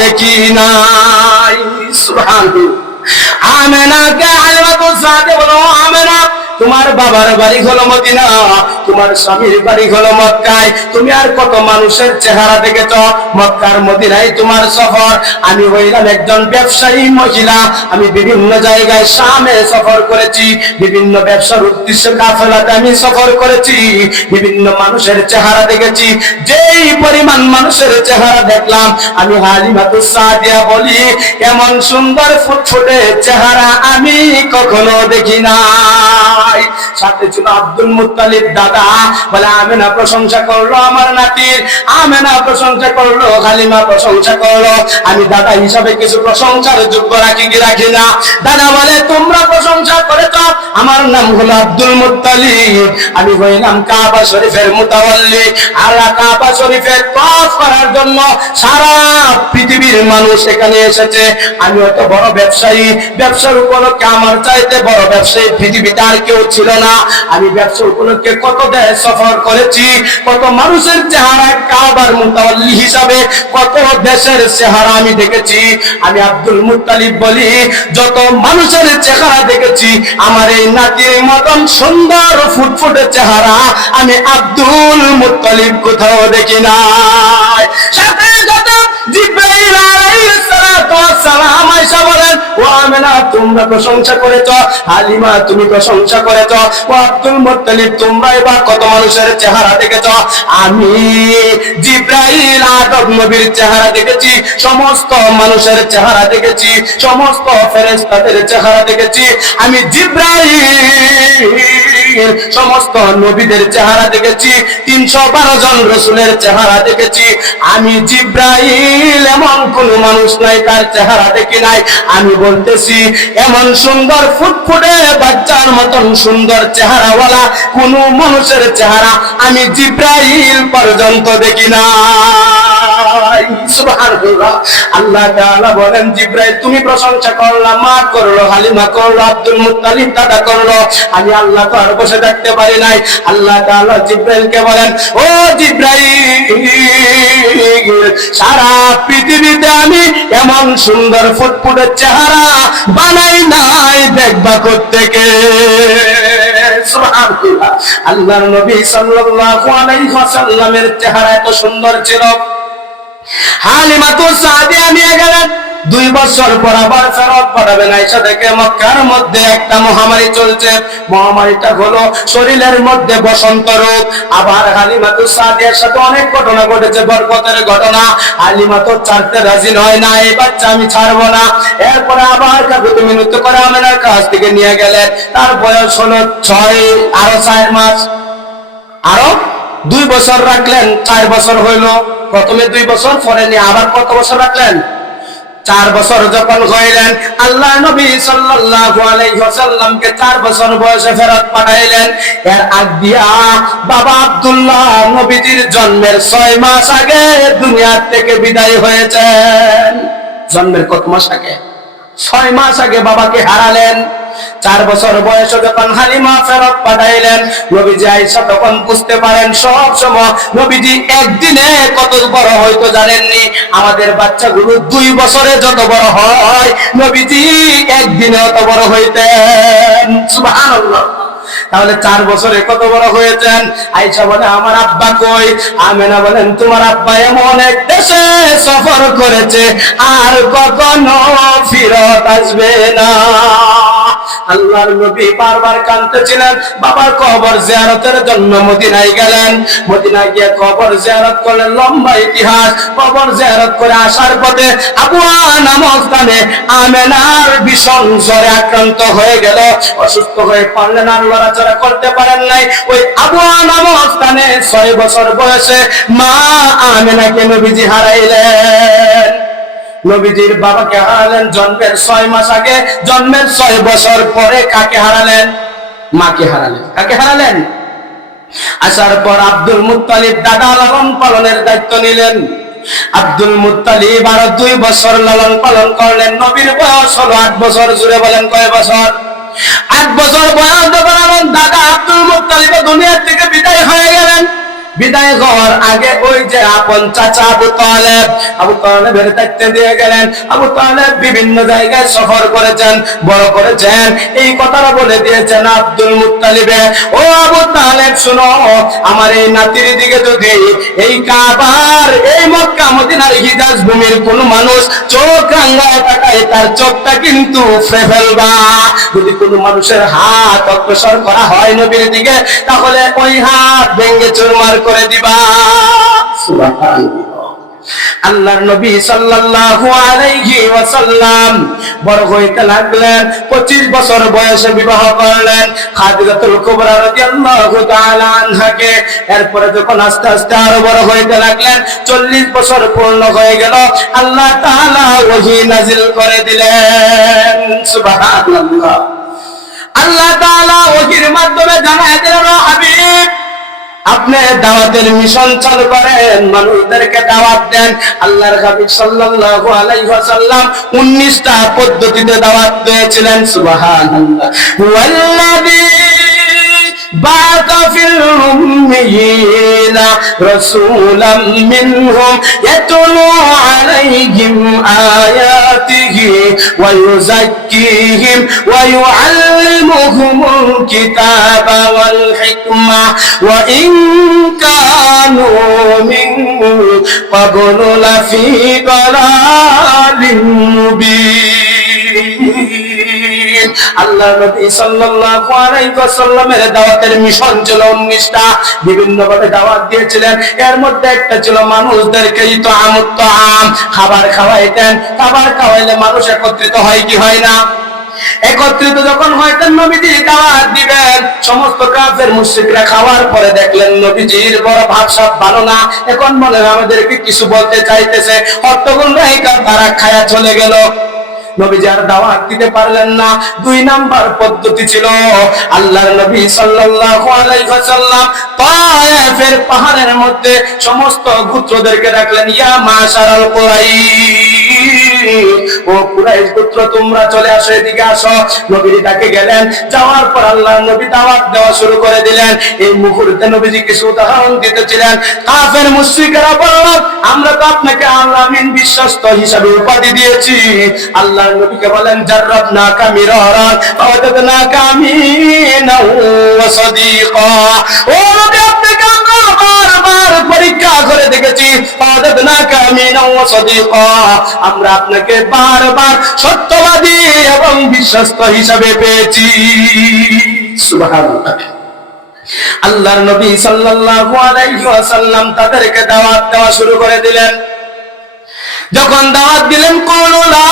দেখি নাই। সুবহানাল্লাহ। আমেনাকে হালিমাতুস সাদিয়া বলো, আমেনা, তোমার বাবার বাড়ি হলো মদিনা, তোমার স্বামীর বাড়ি হলো মক্কায়, তুমি আর কত মানুষের চেহারা দেখেছ, মক্কার মদিনায় তোমার সফর। আমি হইলাম একজন ব্যবসায়ী মহিলা, আমি বিভিন্ন জায়গায় শামে সফর করেছি, বিভিন্ন ব্যবসার উদ্দেশ্যে কাফেলাতে আমি সফর করেছি, বিভিন্ন মানুষের চেহারা দেখেছি। যেই পরিমাণ মানুষের চেহারা দেখলাম, আমি হালিমাতুস সাদিয়া বলি, এমন সুন্দর ফুটফুটে চেহারা আমি কখনো দেখি না। নাই। সাথে ছিল আব্দুল মুত্তালিব দাদা। বলে আমেনা প্রশংসা করলো আমার নাতির, আমেনা প্রশংসা করলো, হালিমা প্রশংসা করলো। আমি দাদা হিসাবে কিছু প্রশংসার যোগ্য রাখি কি রাখি না? দাদা বলে তোমরা প্রশংসা করেছ, আমার নাম হলো আব্দুল মুত্তালিব, আমি হইলাম কাবা শরীফের মুতাওয়াল্লি। আল্লাহ কাবা শরীফের তওয়াফ করার জন্য সারা পৃথিবীর মানুষ এখানে এসেছে। আমি অত বড় ব্যবসায়ী, ব্যবসার উপলক্ষে আমার চাইতে বড় ব্যবসায়ী পৃথিবীতে আর কেউ ছিল না। আমি ব্যবসা উপলক্ষে কত দেশ সফর করেছি, কত মানুষের চেহারা কাবার মুতাওয়াল্লি হিসাবে কত দেশের চেহারা আমি দেখেছি। আমি আব্দুল মুত্তালিব বলি যত মানুষের চেহারা দেখেছি, আমার এই নাতির মতন সুন্দর ফুটফুটে চেহারা আমি আব্দুল মুত্তালিব কোথাও দেখি নাই। সাথে সাথে জিবরাইল আলাইহিস সালাতু ওয়াস সালাম আয়েশা বলেন, ও আমেনা তোমরা প্রশংসা করেছো, হালিমা তুমি প্রশংসা করেছো, ও আব্দুল মুত্তালিব তোমরা এবার কত মানুষের চেহারা দেখেছো। আমি জিবরাইল আদম নবীর চেহারা দেখেছি, সমস্ত মানুষের চেহারা দেখেছি, সমস্ত ফেরেশতাদের চেহারা দেখেছি। আমি জিবরাইল সমস্ত নবীদের চেহারা দেখেছি, 312 জন রাসূলের চেহারা দেখেছি। আমি জিবরাইল এমন কোন মানুষ নাই তার চেহারা দেখি নাই। আমি বলতেছি এমন সুন্দর ফুটফুটে বাচ্চার মতন সুন্দর চেহারাওয়ালা কোন মানুষের চেহারা আমি জিবরাইল পর্যন্ত দেখি না। সুবহানাল্লাহ। আল্লাহ তাআলা বলেন জিবরাইল তুমি প্রশংসা করলা, মা করলো, হালিমা করলো, আব্দুল মুত্তালিব দাদা করলো, আমি আল্লাহ তো আর বসে থাকতে পারি নাই। আল্লাহ তাআলা জিবরাইলকে বলেন, ও জিবরাইল সারা পৃথিবীতে আমি এমন সুন্দর ফুটফুটে চেহারা বানাই নাই, দেখবা কোত্থেকে? সুবহানাল্লাহ। আল্লাহর নবী সাল্লাল্লাহু আলাইহি ওয়াসাল্লামের চেহারা এত সুন্দর ছিল। হালিমাতুস সাদিয়া নিয়ে গেলেন, 2 বছর পর আবার ফেরত পাঠাবেন। আয়েশা দেখে মক্কার মধ্যে একটা মহামারী চলছে, মহামারীটা হলো শরীরের মধ্যে বসন্ত রোগ। আবার হালিমাতুস সাদিয়ার সাথে অনেক ঘটনা ঘটেছে, বরকতের ঘটনা। হালিমা তো ছাড়তে রাজি নয় না, এই বাচ্চা আমি ছাড়বো না। এরপরে আবার কাকুতি মিনতি করে আমেনার কাছ থেকে নিয়ে গেলেন। তার বয়স হলো 6, আরো 4 মাস, আরো 2 বছর রাখলেন, 4 বছর হইল। প্রথমে 2 বছর, পরে নিয়ে আবার কত বছর রাখলেন? 4 বছর যখন হইলেন, আল্লাহ নবী সাল্লাল্লাহু আলাইহি ওয়াসাল্লামকে 4 বছর বয়সে ফেরত পাঠাইলেন। এর আগ দিয়া বাবা আব্দুল্লাহ নবীজির জন্মের 6 মাস আগে দুনিয়া থেকে বিদায় হয়েছেন। জন্মের কত মাস আগে? 6 মাস আগে বাবাকে হারালেন। 4 বছর বয়সে যখন হালিমা ফেরত পাঠাইলেন, নবীজি আয়েশা তখন বুঝতে পারেন সব সময় নবীজি একদিনে কত বড় হয়তো জানেননি। আমাদের বাচ্চাগুলো 2 বছরে যত বড় হয়, নবীজি একদিনে অত বড় হইতেন। সুবহানাল্লাহ। তাহলে 4 বছরে কত বড় হয়েছেন? আয়েশা বলে আমার আব্বা কই? আমেনা বলেন তোমার আব্বা এমন এক দেশে সফর করেছে আর কখনো ফিরত আসবে না। আল্লাহর নবী বারবার কাঁদতেছিলেন। বাবার কবর জিয়ারতের জন্য মদিনায় গেলেন। মদিনায় গিয়ে কবর জিয়ারত করলেন, লম্বা ইতিহাস। কবর জিয়ারত করে আসার পথে আবুয়া নামক স্থানে আমেনার ভীষণ জ্বরে আক্রান্ত হয়ে গেল, অসুস্থ হয়ে পড়লেন, আর লড়াচড়া করতে পারেন নাই। ওই আবুয়া নামক স্থানে 6 বছর বয়সে মা আমেনাকে নবীজি হারাইলেন। নবীজির বাবাকে হারালেন জন্মের 6 মাস আগে, জন্মের 6 বছর পরে কাকে হারালেন? মাকে হারালেন। কাকে হারালেন? আসার পর আব্দুল মুত্তালিব দাদা লালন পালনের দায়িত্ব নিলেন। আব্দুল মুত্তালিব আরো 2 বছর লালন পালন করলেন। নবীর বয়স হলো 8 বছর। জুড়ে বলেন কয় বছর? 8 বছর বয়স যখন আমার দাদা আব্দুল মুত্তালিব দুনিয়া থেকে বিদায় হয়ে গেলেন, বিদায় হওয়ার আগে ওই যে আপন চাচা আবু তালেবের দায়িত্ব দিয়ে গেলেন। আবু তালেব বিভিন্ন জায়গায় সফর করেছেন, বড় করেছেন, এই কথাটা বলে দিয়েছেন আব্দুল মুত্তালিবে, ও আবু তালেব শুনো, আমার এই নাতির দিকে যদি এই কাবার, এই মক্কা মদিনার হিজাজ ভূমির কোন মানুষ চোখ রাঙায় তাকায়, তার চোখটা কিন্তু ফুঁড়ে ফেলবা। যদি কোন মানুষের হাত অগ্রসর করা হয় নবীর দিকে, তাহলে ওই হাত ভেঙে চুরমার করে দিবা। সুবহানাল্লাহ। আল্লাহর নবী সাল্লাল্লাহু আলাইহি ওয়াসাল্লাম বড় হইতে লাগলেন, 25 বছর বয়সে বিবাহ করলেন খাদিজাতুল কুবরা রাদিয়াল্লাহু তাআলা আনহাকে। এরপরে যখন আস্তে আস্তে আরো বড় হইতে লাগলেন, 40 বছর পূর্ণ হয়ে গেল, আল্লাহ তাআলা ওহী নাযিল করে দিলেন। সুবহানাল্লাহ। আল্লাহ তাআলা ওহীর মাধ্যমে জানায় দিলেন, ও হাবিব, আপনি দাওয়াতের মিশন চালু করেন, মানুষদেরকে দাওয়াত দেন। আল্লাহর হাবিব সাল্লাল্লাহু আলাইহি ওয়াসাল্লাম 19টা পদ্ধতিতে দাওয়াত দিয়েছিলেন। সুবহানাল্লাহ। ওয়াল্লাযী بعث في الأميين رسولا منهم يتلو عليهم آياته ويزكيهم ويعلمهم الكتاب والحكمة وإن كانوا من قبل لفي ضلال مبين। আল্লাহ নবী সাল্লাল্লাহু আলাইহি ওয়াসাল্লামের দাওয়াতের মিশন ছিল 19টা, বিভিন্ন ভাবে দাওয়াত দিয়েছিলেন। এর মধ্যে একটা ছিল মানুষদেরকে ইতআমুত তাআম, খাবার খাওয়াইতেন। খাবার খাওয়াইলে মানুষ একত্রিত হয় কি হয় না? একত্রিত যখন হয়তেন নবীজি দাওয়াত দিবেন, সমস্ত কাফের মুশরিকরা খাওয়ার পরে দেখলেন নবীজির বড় ভাবসাব ভালো না, এখন মনে হয় আমাদেরকে কিছু বলতে চাইতেছে, হট্টগোল রেখে তারা খায়া চলে গেল। নবীজি আর দাওয়াত দিতে পারলেন না। 2 নাম্বার পদ্ধতি ছিল, আল্লাহর নবী সাল্লাল্লাহু আলাইহি ওয়াসাল্লাম তায়েফের পাহাড়ের মধ্যে সমস্ত গোত্রদেরকে ডাকলেন, ইয়া মাশারাল কুরাইশ, ও কুরাইশ গোত্র তোমরা চলে আসো, এদিকে আসো। নবীজি ডাকে গেলেন, যাওয়ার পর আল্লাহর নবী দাওয়াত দেওয়া শুরু করে দিলেন। এই মুহূর্তে নবীজি কিছু উদাহরণ দিতেছিলেন। কাফের মুশরিকরা বলল, আমরা তো আপনাকে আল-আমিন, বিশ্বস্ত হিসাবে উপাধি দিয়েছি। আল্লাহর নবীকে বলেন, জাররাবনাকা মিরারান ফাওয়াদাদনাকা আমিনা ওয়া সাদীকা, ও নবী আপনাকে আমরা বারবার পরীক্ষা করে দেখেছি। ফাওয়াদাদনাকা আমিনা ওয়া সাদীকা, আমরা আপনাকে বারবার সত্যবাদী এবং বিশ্বস্ত হিসাবে পেয়েছি। সুবহানাল্লাহ। আল্লাহর নবী সাল্লাল্লাহু আলাইহি ওয়াসাল্লাম তাদেরকে দাওয়াত দেওয়া শুরু করে দিলেন। যখন দাওয়াত দিলেন, কুলু লা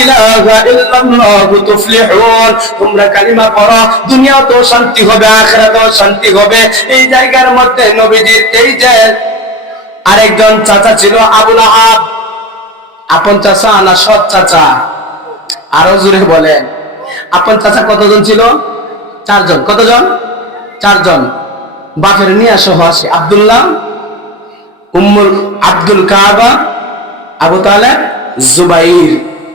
ইলাহা ইল্লাল্লাহু তুফলিহুন, তোমরা কালিমা পড়ো, দুনিয়াতেও শান্তি হবে, আখিরাতেও শান্তি হবে। এই জায়গার মধ্যে নবীজির এই যে আরেকজন চাচা ছিল আবু লাহাব, আপন চাচা না সৎ চাচা? আরো জোরে বলেন। আপন চাচা কতজন ছিল? 4 জন। কতজন? 4 জন। বাপের নিয়া সহ আসে, আব্দুল্লাহ, আব্দুল কাবা, আবু তালেব, জুবাইর।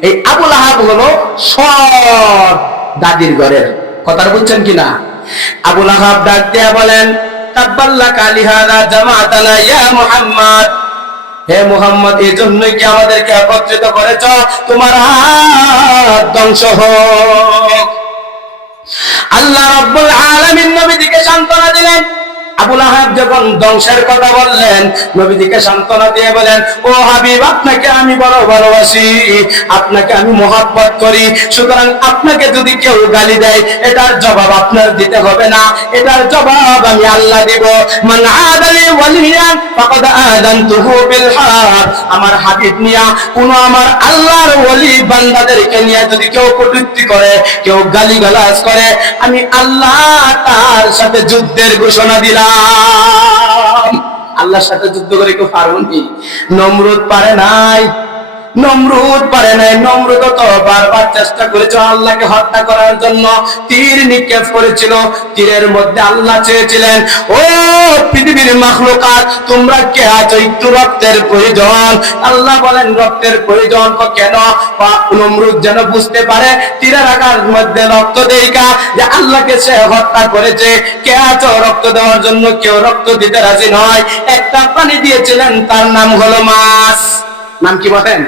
এই আবু লাহাব হলো সব দাদির ঘরের। কথা বলছেন কিনা? আবু লাহাব ডাক দিয়া বলেন, তাব্বাল্লাকা লিহাযা জামাআতানা ইয়া মুহাম্মদ, হে মুহাম্মদ, এই জন্যই কি আমাদেরকে একত্রিত করেছ? তোমার হাত ধ্বংস হোক। আল্লাহ রাব্বুল আলামিন নবীজিকে সান্ত্বনা দিলেন। আবু লাহাব যখন ধ্বংসের কথা বললেন, নবীজিকে সান্ত্বনা দিয়ে বলেন, ও হাবিব, আপনাকে আমি বড় ভালোবাসি, আপনাকে আমি মহব্বত করি, সুতরাং আপনাকে যদি কেউ গালি দেয়, এটার জবাব আপনার দিতে হবে না, এটার জবাব আমি আল্লাহ দিব। মান আদালি ওয়ালিয়ান ফাকাদ আযানতুহু বিল হাক, আমার হাবিব নিয়া কোন আমার আল্লাহর ওলি বান্দাদেরকে নিয়ে যদি কেউ কটূক্তি করে, কেউ গালিগালাজ করে, আমি আল্লাহ তার সাথে যুদ্ধের ঘোষণা দিলাম। আল্লাহর সাথে যুদ্ধ করে কেউ পারবনি? নমরুদ পারে নাই, নমরুদ পারে নাই। নমরুদ তো বারবার চেষ্টা করেছিল আল্লাহকে হত্যা করার জন্য, তীর নিক্ষেপ করেছিল। তীরের মধ্যে আল্লাহ চেয়েছিলেন, ও পৃথিবীর মাখলুকাত, তোমরা কে আছো, একটু রক্তের প্রয়োজন। আল্লাহ বলেন, রক্তের প্রয়োজন কেন? নমরুদ যেন বুঝতে পারে তীরের আঘাত মধ্যে রক্ত দেইকা যে আল্লাহকে সে হত্যা করেছে। কে আছো রক্ত দেওয়ার জন্য? কেউ রক্ত দিতে রাজি নয়। একটা প্রাণী দিয়েছিলেন, তার নাম হলো মাছ। নাম কি বলেন?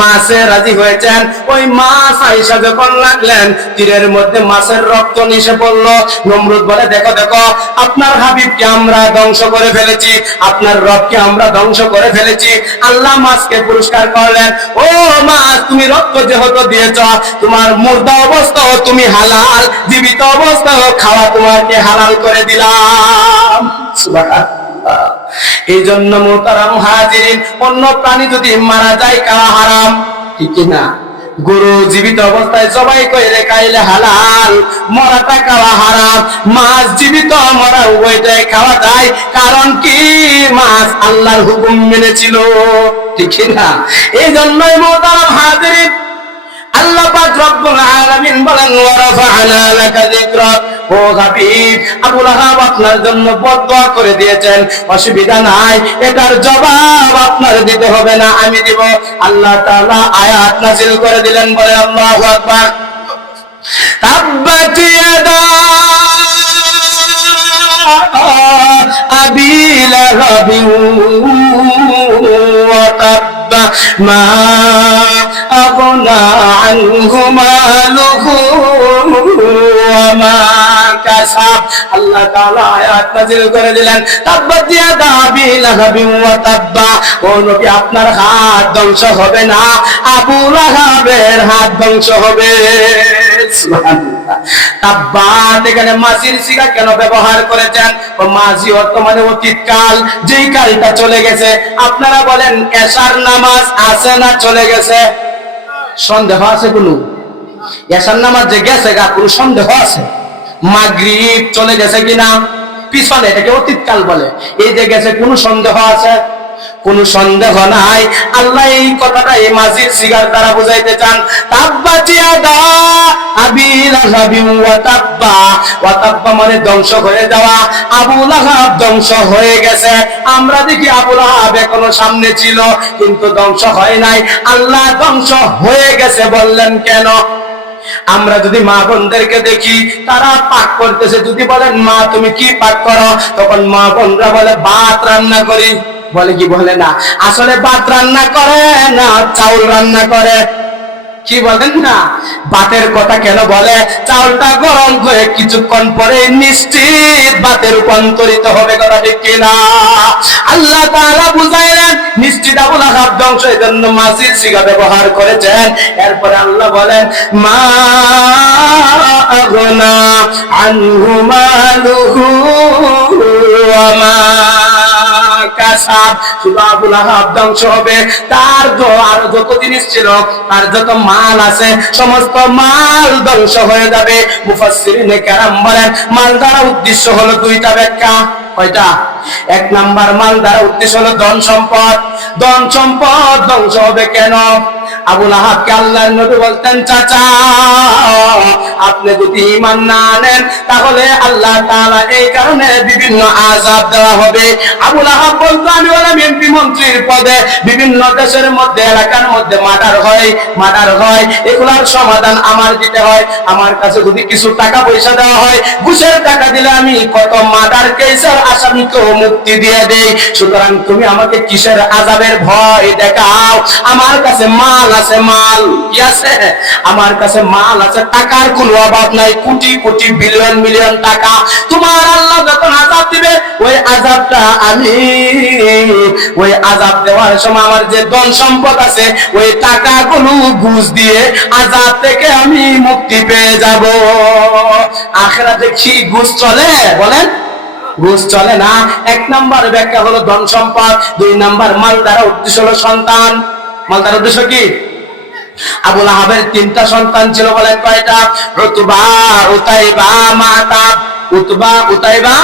মাছে রাজি হয়েছেন। ওই মাছ আইসা যখন লাগলেন, তীরের মধ্যে মাছের রক্ত নিশে পড়ল। নমরুদ বলে, দেখো দেখো, আপনার হাবিবকে আমরা ধ্বংস করে ফেলেছি, আপনার রবকে আমরা ধ্বংস করে ফেলেছি। আল্লাহ মাছকে পুরস্কার করলেন, ও মাছ, তুমি রক্ত যেহেতু দিয়েছ, তোমার মুর্দা অবস্থাও তুমি হালাল, জীবিত অবস্থাও খাওয়া তোমাকে হালাল করে দিলাম। সুবহানাল্লাহ। এই জন্য মুহতারাম হাজিরিন, অন্য প্রাণী যদি মারা যায় খাওয়া হারাম, ঠিক না? গরু জীবিত অবস্থায় জবাই করে খাইলে হালাল, মরাটা খাওয়া হারাম। মাছ জীবিত মরা উভয়টাই খাওয়া যায়, কারণ কি? মাছ আল্লাহর হুকুম মেনেছিল, ঠিক না? এই জন্যই মুহতারাম হাজিরিন, আল্লাহ পাক রব্বুল আলামিন বলেন, ওয়া রাফা'না লাকা যিকরাক। ও হাবিব, আবু লাহাব আপনার জন্য বদদুয়া করে দিয়েছেন, অসুবিধা নাই, এটার জবাব আপনার দিতে হবে না, আমি দিব। আল্লাহ তাআলা আয়াত নাযিল করে দিলেন, বলে আল্লাহু আকবার। তাব্বাত ইয়াদা আবি লাহাবিন ওয়া তাব্বা মা আগনা আনহু মালুহু ওয়া মা কাসাব। আল্লাহ তাআলা আয়াত নাযিল করে দিলেন, তাব্বাত ইয়াদা আবি লাহাবিন ওয়া তাব্বা। ও নবী, আপনার হাত ধ্বংস হবে না, আবু লাহাবের হাত ধ্বংস হবে। সুবহানাল্লাহ। তাব্বাত এখানে মাজির সিগা কেন ব্যবহার করেছেন? মাজি অর্থ মানে অতীতকাল, যেই কালটা চলে গেছে। আপনারা বলেন, এশার নামাজ আছে না চলে গেছে? সন্দেহ আছে কোনো? এশার নামাজ যে গেছে গা, কোনো সন্দেহ আছে? মাগরিব চলে গেছে কিনা পিছনে, এটাকে অতীতকাল বলে। এই যে গেছে, কোনো সন্দেহ আছে? কোনো সন্দেহ নাই। আল্লাহ এই কথাটা এই মাজির সিগার দ্বারা বুঝাইতে চান। তাব্বাত ইয়াদা আবি লাহাবিন ওয়া তাব্বা। ওয়া তাব্বা মানে ধ্বংস হয়ে যাওয়া। আবু লাহাব ধ্বংস হয়ে গেছে। আমরা দেখি আবু লাহাব এখনো সামনে ছিল, কিন্তু ধ্বংস হয় নাই। আল্লাহ ধ্বংস হয়ে গেছে বললেন কেন? আমরা যদি মা বোনদেরকে দেখি, তারা পাক করতেছে, যদি বলেন মা তুমি কি পাক করো, তখন মা বোনরা বলে ভাত রান্না করি। বলে কি? বলে না, আসলে ভাত রান্না করে না, চাউল রান্না করে। কি বলেন না? ভাতের কথা কেন বলে? চাউলটা গরম করে কিছুক্ষণ পরে নিশ্চিত ভাতে রূপান্তরিত হবে, কথা ঠিক কিনা? আল্লাহ তাআলা বুঝাইলেন নিশ্চিত আবু লাহাব ধ্বংস, এই জন্য মাজির সিগা ব্যবহার করেছেন। এরপরে আল্লাহ বলেন, মা আগনা আনহু মালুহু ওয়া মা কাসাব। শুধু আবু লাহাব ধ্বংস হবে, তার আরো যত জিনিস ছিল, তার যত মাল আছে, সমস্ত মাল ধ্বংস হয়ে যাবে। মুফাসসিরিনে কেরাম বলেন, মাল দ্বারা উদ্দেশ্য হলো দুইটা ব্যাখ্যা। কয়টা? এক নাম্বার, মাল দ্বারা উদ্দেশ্য হলো ধন সম্পদ। ধন সম্পদ ধ্বংস হবে কেন? আবু লাহাবকে আল্লাহর নবী বলতেন, চাচা আপনি যদি ঈমান না আনেন, তাহলে আল্লাহ তাআলা এই কারণে বিভিন্ন আযাব দেওয়া হবে। আবু লাহাব বলতো, আমি হলাম এমপি মন্ত্রীর পদে, বিভিন্ন দেশের মধ্যে, এলাকার মধ্যে মার্ডার হয়, এগুলার সমাধান আমার দিতে হয়। আমার কাছে যদি কিছু টাকা পয়সা দেওয়া হয়, ঘুষের টাকা দিলে আমি কত মার্ডার কেসের আসামিকেও মুক্তি দিয়ে দেই। সুতরাং তুমি আমাকে কিসের আযাবের ভয় দেখাও? আমার কাছে মাল আছে, মাল কি আছে? আমার কাছে মাল আছে, টাকার কোনো অভাব নাই, কোটি কোটি বিলিয়ন মিলিয়ন টাকা। তোমার আল্লাহ যখন আযাব দিবে, ওই আযাবটা আমি, ওই আযাব দেওয়ার সময় আমার যে ধন সম্পদ আছে, ওই টাকাগুলো ঘুষ দিয়ে আযাব থেকে আমি মুক্তি পেয়ে যাব। আখিরাতে কি ঘুষ চলে? বলেন, ঘুষ চলে না। এক নাম্বার ব্যাখ্যা হলো ধন সম্পদ। দুই নাম্বার, মাল দ্বারা উদ্দেশ্য হলো সন্তান। মাল দ্বারা উদ্দেশ্য কি? আবু লাহাবের 3টা সন্তান ছিল, বলেন কয়টা? উতবা, উতাইবা, মাতাব। উতবা, উতাইবা,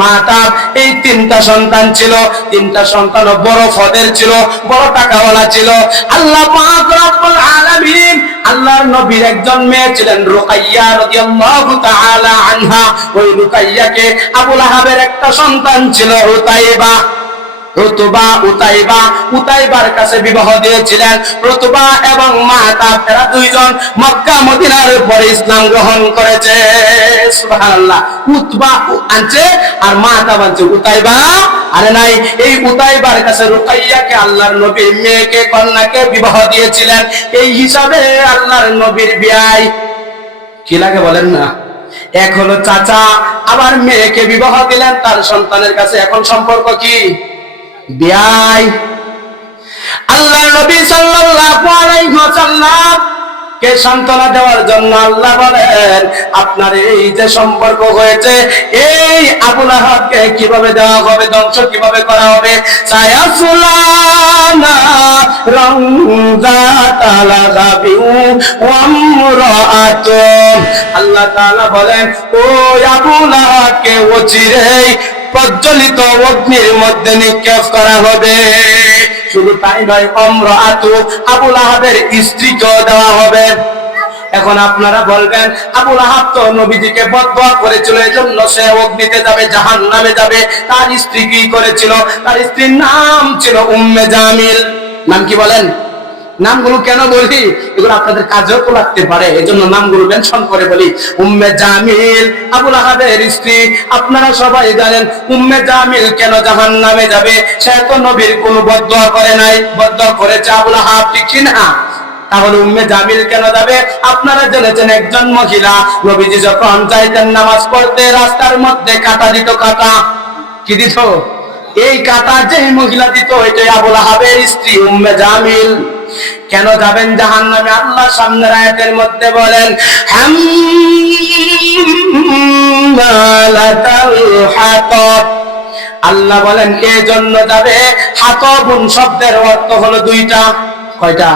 মাতাব, এই 3টা সন্তান ছিল। 3টা সন্তান বড় ফদের ছিল, বড় টাকাওয়ালা ছিল। আল্লাহ পাক রব্বুল আলামিন, আল্লাহর নবীর একজন মেয়ে ছিলেন রুকাইয়া রাদিয়াল্লাহু তাআলা আনহা। ওই রুকাইয়াকে আবু লাহাবের একটা সন্তান ছিল উতাইবা। উতবা, উতাইবা, উতাইবার কাছে বিবাহ দিয়েছিলেন। উতবা এবং মাতাব, এরা দুইজন মক্কা মদিনার পরে ইসলাম গ্রহণ করেছে। সুবহানাল্লাহ। উতবা আনছে আর মাতাব আনছে, উতাইবা আরে নাই। এই উতাইবার কাছে রুকাইয়াকে আল্লাহর নবী মেয়েকে, কন্যাকে বিবাহ দিয়েছিলেন। এই হিসাবে আল্লাহর নবীর বিয়াই কি লাগে বলেন না? এক হলো চাচা, আবার মেয়েকে বিবাহ দিলেন তার সন্তানের কাছে, এখন সম্পর্ক কি? বিয়াই। আল্লাহর নবী সাল্লাল্লাহু আলাইহি ওয়াসাল্লাম কে সান্ত্বনা দেওয়ার জন্য আল্লাহ বলেন আপনার এই যে সম্পর্ক হয়েছে এই আবু লাহাবকে কিভাবে দেওয়া হবে, ধ্বংস কিভাবে করা হবে। সায়াসুলানা রাউযাতা লাগাবিউ ওয়া আমরাআতু, আল্লাহ তাআলা বলেন ও আবু লাহাবকে অচিরেই প্রজ্বলিত অগ্নির মধ্যে নিক্ষেপ করা হবে। শুধু তাই নয়, আমরাআতু আবু লাহাবের স্ত্রীকেও দেওয়া হবে। এখন আপনারা বলবেন আবু লাহাব তো নবীজিকে বদদুয়া করেছিল, এজন্য সে অগ্নিতে যাবে, জাহান্নামে যাবে। তার স্ত্রী কি করেছিল? তার স্ত্রীর নাম ছিল উম্মে জামিল। নাম কি বলেন? নামগুলো কেন বলি, এগুলো আপনাদের কাজেও তো লাগতে পারে, এজন্য নামগুলো মেনশন করে বলি। উম্মে জামিল আবু লাহাবের স্ত্রী। আপনারা সবাই জানেন উম্মে জামিল কেন জাহান্নামে যাবে? সে তো নবীর কোনো বদদুয়া করে নাই, বদদুয়া করেছে আবু লাহাব, ঠিক না? তাহলে উম্মে জামিল কেন যাবে? আপনারা জেনেছেন একজন মহিলা নবীজি যখন চাইতেন নামাজ পড়তে রাস্তার মধ্যে কাঁটা দিত। কাঁটা কি দিত? এই কাঁটা যেই মহিলা দিত এটাই আবু লাহাবের স্ত্রী উম্মে জামিল। কেন যাবেন জাহান্নামে? আল্লাহ সামনের আয়াতের মধ্যে বলেন হাম্মালাতাল হাতাব, আল্লাহ বলেন এই জন্য যাবে। হাতাবুন শব্দের অর্থ হলো দুইটা। কয়টা?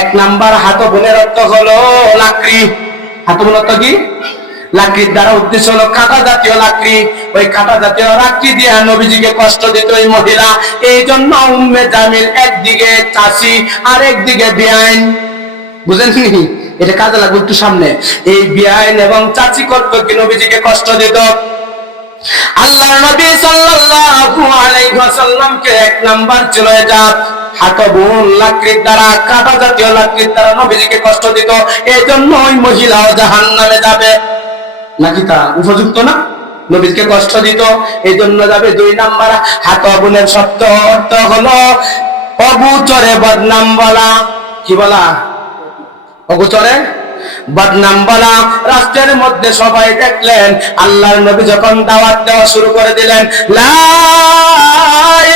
এক নাম্বার হাতবুনের অর্থ হলো লাকড়ি। হাতবুন অর্থ কি? লাকড়ির দ্বারা উদ্দেশ্য হলো কাঁটা জাতীয় লাকড়ি। ওই কাঁটা জাতীয় লাকড়ি দিয়ে নবীজিকে কষ্ট দিত এই মহিলা। এই জন্য উম্মে জামিল একদিকে চাষি আর একদিকে বেআইন। বুঝেননি? এটা কাজে লাগবে একটু সামনে। এই বেআইন এবং চাচি করত কি নবীজিকে কষ্ট দিত। আল্লাহর নবী সাল্লাল্লাহু আলাইহি ওয়াসাল্লামকে এক নাম্বার ছিল এটা। হাতবুন লাকড়ির দ্বারা, কাঁটা জাতীয় লাকড়ির দ্বারা নবীজিকে কষ্ট দিত। এই জন্য ওই মহিলাও জাহান্নামে যাবে। নাকি তা উপযুক্ত না? নবীকে কষ্ট দিত এই জন্য যাবে। দুই নাম্বার হাতবুনের শব্দ অর্থ হলো অগোচরে বদনাম বলা। কি বলা? অগোচরে বদনাম বলা। রাষ্ট্রের মধ্যে সবাই দেখলেন আল্লাহর নবী যখন দাওয়াত দেওয়া শুরু করে দিলেন লা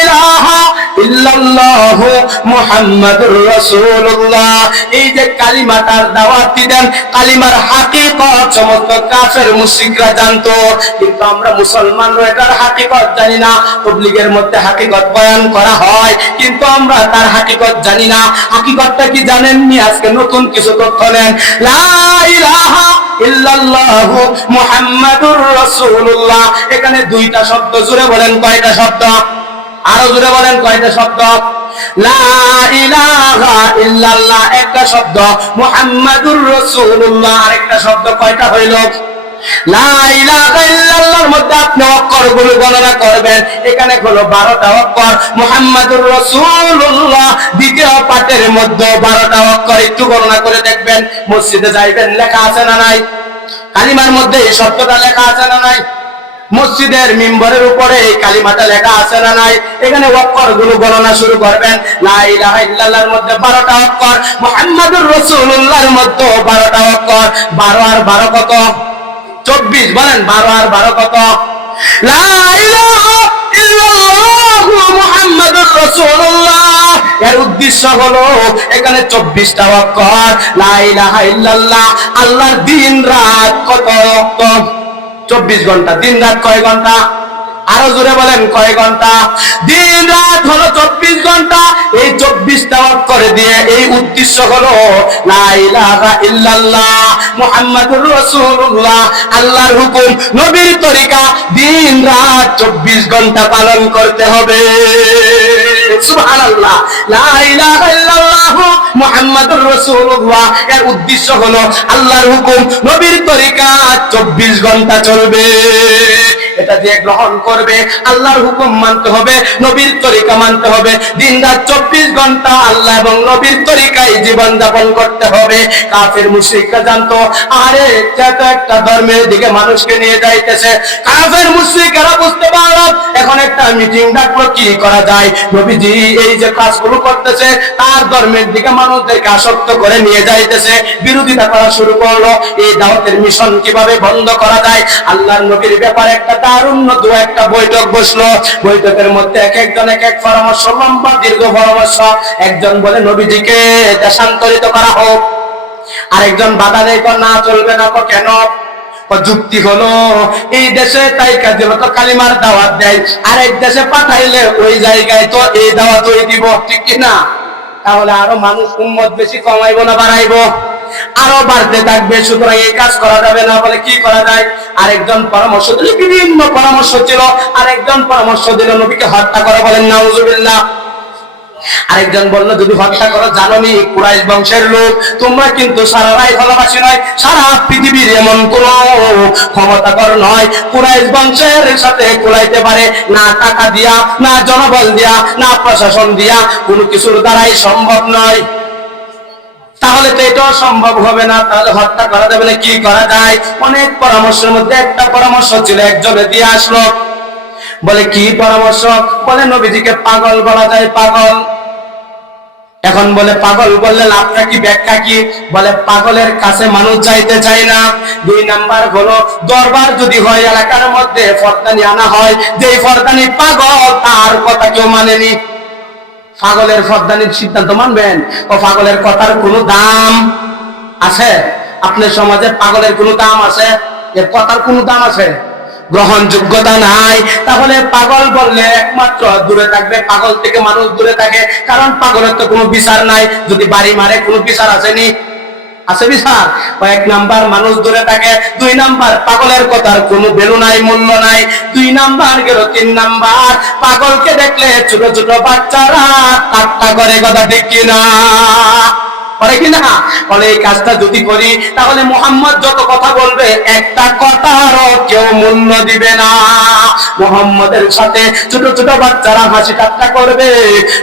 ইলাহা ইল্লাল্লাহু মুহাম্মাদুর রাসূলুল্লাহ, এই যে কালিমাটার দাওয়াত দিলেন, কালিমার হাকিকত সমস্ত কাফের মুশরিকরা জানতো, কিন্তু আমরা মুসলমানরা এটার হাকিকত জানি না। তাবলীগের মধ্যে হাকিকত বয়ান করা হয়, কিন্তু আমরা তার হাকিকত জানি না। হাকিকতটা কি জানেননি? আজকে নতুন কিছু তথ্য নেন। লা ইলাহা ইল্লাল্লাহু মুহাম্মাদুর রাসূলুল্লাহ, এখানে দুইটা শব্দ। জোরে বলেন কয়টা শব্দ? আরো জোরে বলেন কয়টা শব্দ? লা ইলাহা ইল্লাল্লাহ একটা শব্দ, মুহাম্মাদুর রাসূলুল্লাহ আরেকটা শব্দ। কয়টা হইল? লা ইলাহা ইল্লাল্লাহর মধ্যে আপনি অক্ষরগুলো গণনা করবেন, এখানে হলো 12টা অক্ষর। মুহাম্মাদুর রাসূলুল্লাহ দ্বিতীয় পাঠের মধ্যে 12টা অক্ষর। একটু গণনা করে দেখবেন। মসজিদে যাইবেন, লেখা আছে না নাই? কালিমার মধ্যে এই শব্দটা লেখা আছে না নাই? মসজিদের মিম্বরের উপরে এই কালিমাটা লেখা আছে না নাই? এখানে অক্ষরগুলো গণনা শুরু করবেন। লা ইলাহা ইল্লাল্লাহর মধ্যে 12টা অক্ষর, মুহাম্মাদুর রাসূলুল্লাহর মধ্যে 12টা অক্ষর। 12 আর 12 কত? 24। বলেন 12 আর 12 কত? লা ইলাহা ইল্লাল্লাহু মুহাম্মাদুর রাসূলুল্লাহ, এর উদ্দেশ্য হলো এখানে 24টা অক্ষর। লা ইলাহা ইল্লাল্লাহ, আল্লাহর দিন রাত কত অক্ষর? 24 ঘন্টা। দিন রাত কয় ঘন্টা? আরো জোরে বলেন কয় ঘন্টা? দিন রাত হলো 24 ঘন্টা। এই 24টা অক্ষর দিয়ে এই উদ্দেশ্য হলো লা ইলাহা ইল্লাল্লাহ মুহাম্মাদুর রাসূলুল্লাহ, আল্লাহর হুকুম, নবীর তরিকা, দিন রাত 24 ঘন্টা পালন করতে হবে। সুবহানাল্লাহ। লা ইলাহা ইল্লাল্লাহ মুহাম্মাদুর রাসূলুল্লাহ, এর উদ্দেশ্য হলো আল্লাহর হুকুম, নবীর তরিকা 24 ঘন্টা চলবে। এটা দিয়ে গ্রহণ করবে, আল্লাহর হুকুম মানতে হবে, নবীর তরিকা মানতে হবে। দিন রাত 24 ঘন্টা আল্লাহ এবং নবীর তরিকায় জীবন যাপন করতে হবে। কাফের মুশরিকরা জানতো আরে এটা একটা ধর্মের দিকে মানুষকে নিয়ে যাইতেছে। কাফের মুশরিকরা বুঝতে পারলো এখন একটা মিটিং ডাকলো, কি করা যায়? নবীজি এই যে কাজগুলো করতেছে তার ধর্মের দিকে মানুষদেরকে আসক্ত করে নিয়ে যাইতেছে, বিরোধিতা করা শুরু করলো। এই দাওয়াতের মিশন কিভাবে বন্ধ করা যায়? আল্লাহর নবীর ব্যাপারে একটা দারুণ একটা বৈঠক বসলো। বৈঠকের মধ্যে এক একজন এক এক পরামর্শ, লম্বা দীর্ঘ পরামর্শ। একজন বলে নবীজিকে দেশান্তরিত করা হোক, আরেকজন বাধা দেয়, না চলবে না। কেন? যুক্তি হলো এই দেশে তাই কাজে মতো কালিমার দাওয়াত দেয়, আরেক দেশে পাঠাইলে ওই জায়গায় তো এই দাওয়াতই দিব, ঠিক কিনা? তাহলে আরো মানুষ উম্মত বেশি কমাইবো না বাড়াইবো? আরো বাড়তে থাকবে। সুতরাং এই কাজ করা যাবে না। বলে কি করা যায়? আরেকজন পরামর্শ দিল, বিভিন্ন পরামর্শ ছিল। আরেকজন পরামর্শ দিল নবীকে হত্যা করা। বলেন নাউজুবিল্লাহ। আরেকজন বলল, যদি হত্যা করো, জানোনি কুরাইশ বংশের লোক, তোমরা কিন্তু সারা রাইফলবাসী নয়, সারা পৃথিবীর এমন কোন ক্ষমতাকর নয় কুরাইশ বংশের সাথে কুলাইতে পারে, না টাকা দিয়া, না জনবল দিয়া, না প্রশাসন দিয়া, কোনো কিছুর দ্বারাই সম্ভব নয়। তাহলে তো এটাও সম্ভব হবে না। তাহলে হত্যা করা যাবে না, কি করা যায়? অনেক পরামর্শের মধ্যে একটা পরামর্শ ছিল, একজনে দিয়ে আসলো। বলে কি পরামর্শ? বলে নবীজিকে পাগল বলা যায়, পাগল। এখন বলে পাগল বললে লাভটা কি, ব্যাখ্যা কি? বলে পাগলের কাছে মানুষ যাইতে চায় না। 2 নাম্বার হলো, দরবার যদি হয় এলাকার মধ্যে ফরদানি আনা হয়, যে ফরদানি পাগল তার কথা কেউ মানেনি। পাগলের ফরদানির সিদ্ধান্ত মানবেন? ও পাগলের কথার কোনো দাম আছে? আপনার সমাজে পাগলের কোনো দাম আছে? এর কথার কোনো দাম আছে? গ্রহণযোগ্যতা নাই। তাহলে পাগল বললে একমাত্র দূরে থাকবে, পাগল থেকে মানুষ দূরে থাকে। কারণ পাগলের তো কোনো বিচার নাই। যদি বাড়ি মারে কোনো বিচার আসেনি? আছে বিচার? 1 নাম্বার মানুষ দূরে থাকে। 2 নাম্বার পাগলের কথার কোনো ভ্যালু নাই, মূল্য নাই। 2 নাম্বার গেল। 3 নাম্বার পাগলকে দেখলে ছোট ছোট বাচ্চারা ঠাট্টা করে, কথা ঠিক কিনা? করে কিনা? বলে এই কাজটা যদি করি তাহলে মুহাম্মদ যত কথা বলবে একটা কথারও কেউ মূল্য দিবে না। মুহাম্মদের সাথে ছোট ছোট বাচ্চারা হাসি ঠাট্টা করবে,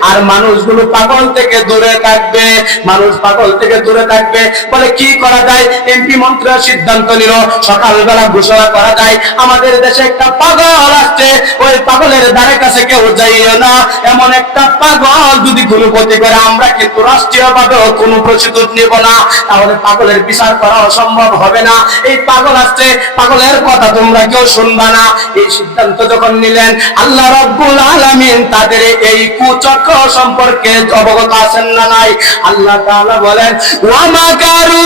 আর মানুষগুলো পাগল থেকে দূরে থাকবে। মানুষ পাগল থেকে দূরে থাকবে। বলে কি করা যায়? এমপি মন্ত্রীরা সিদ্ধান্ত নিল, সকালবেলা ঘোষণা করা যায়, আমাদের দেশে একটা পাগল আসছে, ওই পাগলের ধারে কাছে কেউ যাইও না। এমন একটা পাগল যদি কোনো ক্ষতি করে, আমরা কিন্তু রাষ্ট্রীয়ভাবেও কোনো প্রস্তুত নিব না। তাহলে পাগলের বিচার করা অসম্ভব হবে না। এই পাগল আসছে, পাগলের কথা তোমরা কেউ শুনবা না। এই সিদ্ধান্ত যখন নিলেন, আল্লাহ রাব্বুল আলামিন তাদের এই কুচক্র সম্পর্কে অবগত আছেন না নাই? আল্লাহ তাআলা বলেন, ওয়া মাকারু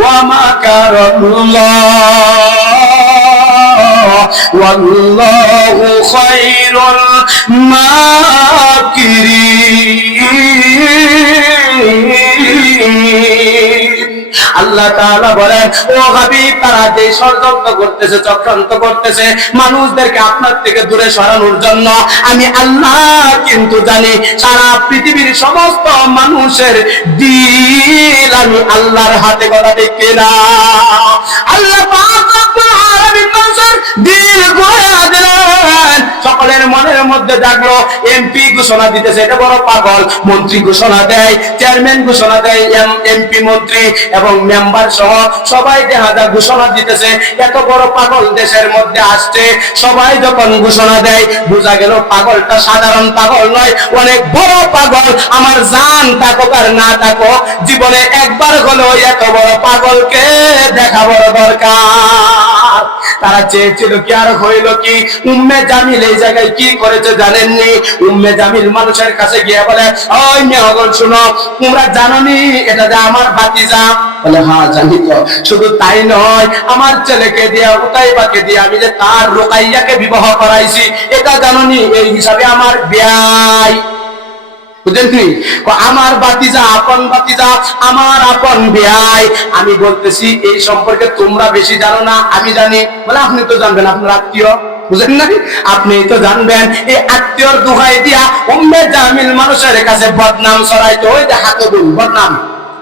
ওয়া মাকারাল্লাহ ওয়াল্লাহু খায়রুল মাকিরিন। আল্লাহ তাআলা বলেন, ও হাবিব, তারা যে ষড়যন্ত্র করতেছে, চক্রান্ত করতেছে মানুষদেরকে আপনার থেকে দূরে সরানোর জন্য, আমি আল্লাহ কিন্তু জানি সারা পৃথিবীর সমস্ত মানুষের দিল আমি আল্লাহর হাতে, কথা ঠিক কিনা? আল্লাহ পাক রব্বুল আলামিন মানুষের দিল ঘোরা দিলেন। সকলের মনের মধ্যে জাগলো। এমপি ঘোষণা দিতেছে, এটা বড় পাগল। মন্ত্রী ঘোষণা দেয়, চেয়ারম্যান ঘোষণা দেয়, এমপি মন্ত্রী এবং মেম্বার সহ সবাই দেখা যায় ঘোষণা দিতেছে। এত বড় পাগল দেশের মধ্যে আসছে, সবাই যখন ঘোষণা দেয়, বোঝা গেল পাগলটা সাধারণ পাগল নয়, অনেক বড় পাগল। আমার জান থাকুক আর না থাকুক, জীবনে একবার হলেও এত বড় পাগলকে দেখা বড় দরকার। তারা চেয়েছিল কি, আর হইল কি? উম্মে জামিল এই জায়গায় কি করেছে জানেননি? উম্মে জামিল মানুষের কাছে গিয়ে বলে, ওই মেহগল শুনো, তোমরা জানোনি এটা যে আমার ভাতিজা? বলে হ্যাঁ জানি তো। শুধু তাই নয়, আমার ছেলেকে দিয়া, উতাইবাকে দিয়া আমি যে তার রুকাইয়াকে বিবাহ করাইছি, এটা জানোনি? এই হিসাবে আমার বিয়াই। বুঝলেন কি? আমার বাতিজা, আপন বাতিজা, আমার আপন ভাই। আমি বলতেছি এই সম্পর্কে তোমরা বেশি জানো না, আমি জানি। বলে আপনি তো জানবেন, আপনার আত্মীয়, বুঝলেন না? আপনি তো জানবেন। এই আত্মীয়র দোহাই দিয়া উম্মে জামিল মানুষের কাছে বদনাম ছড়াইতো। ওই যে হাতগুল বদনাম,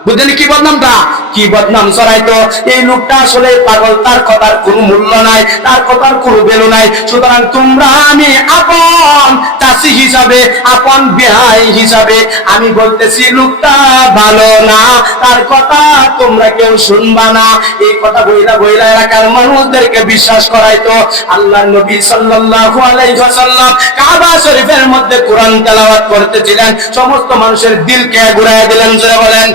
বুঝলেন কি বদনামটা? কি বদনাম ছড়াইতো? এই লোকটা আসলে পাগল, তার কথার কোনো মূল্য নাই, তার কথার কোনো ভ্যালু নাই। সুতরাং তোমরা, আমি আপন চাচি হিসাবে, আপন ভাই হিসাবে আমি বলতেছি লোকটা ভালো না, তার কথা তোমরা কেউ শুনবা না। এই কথা বইলা বইলা এলাকার মানুষদেরকে বিশ্বাস করাইতো। আল্লাহর নবী সাল্লাল্লাহু আলাইহি ওয়াসাল্লাম কাবা শরীফের মধ্যে কোরআন তেলাওয়াত করতেছিলেন, সমস্ত মানুষের দিলকে ঘুরাইয়া দিলেন। জোরে বলেন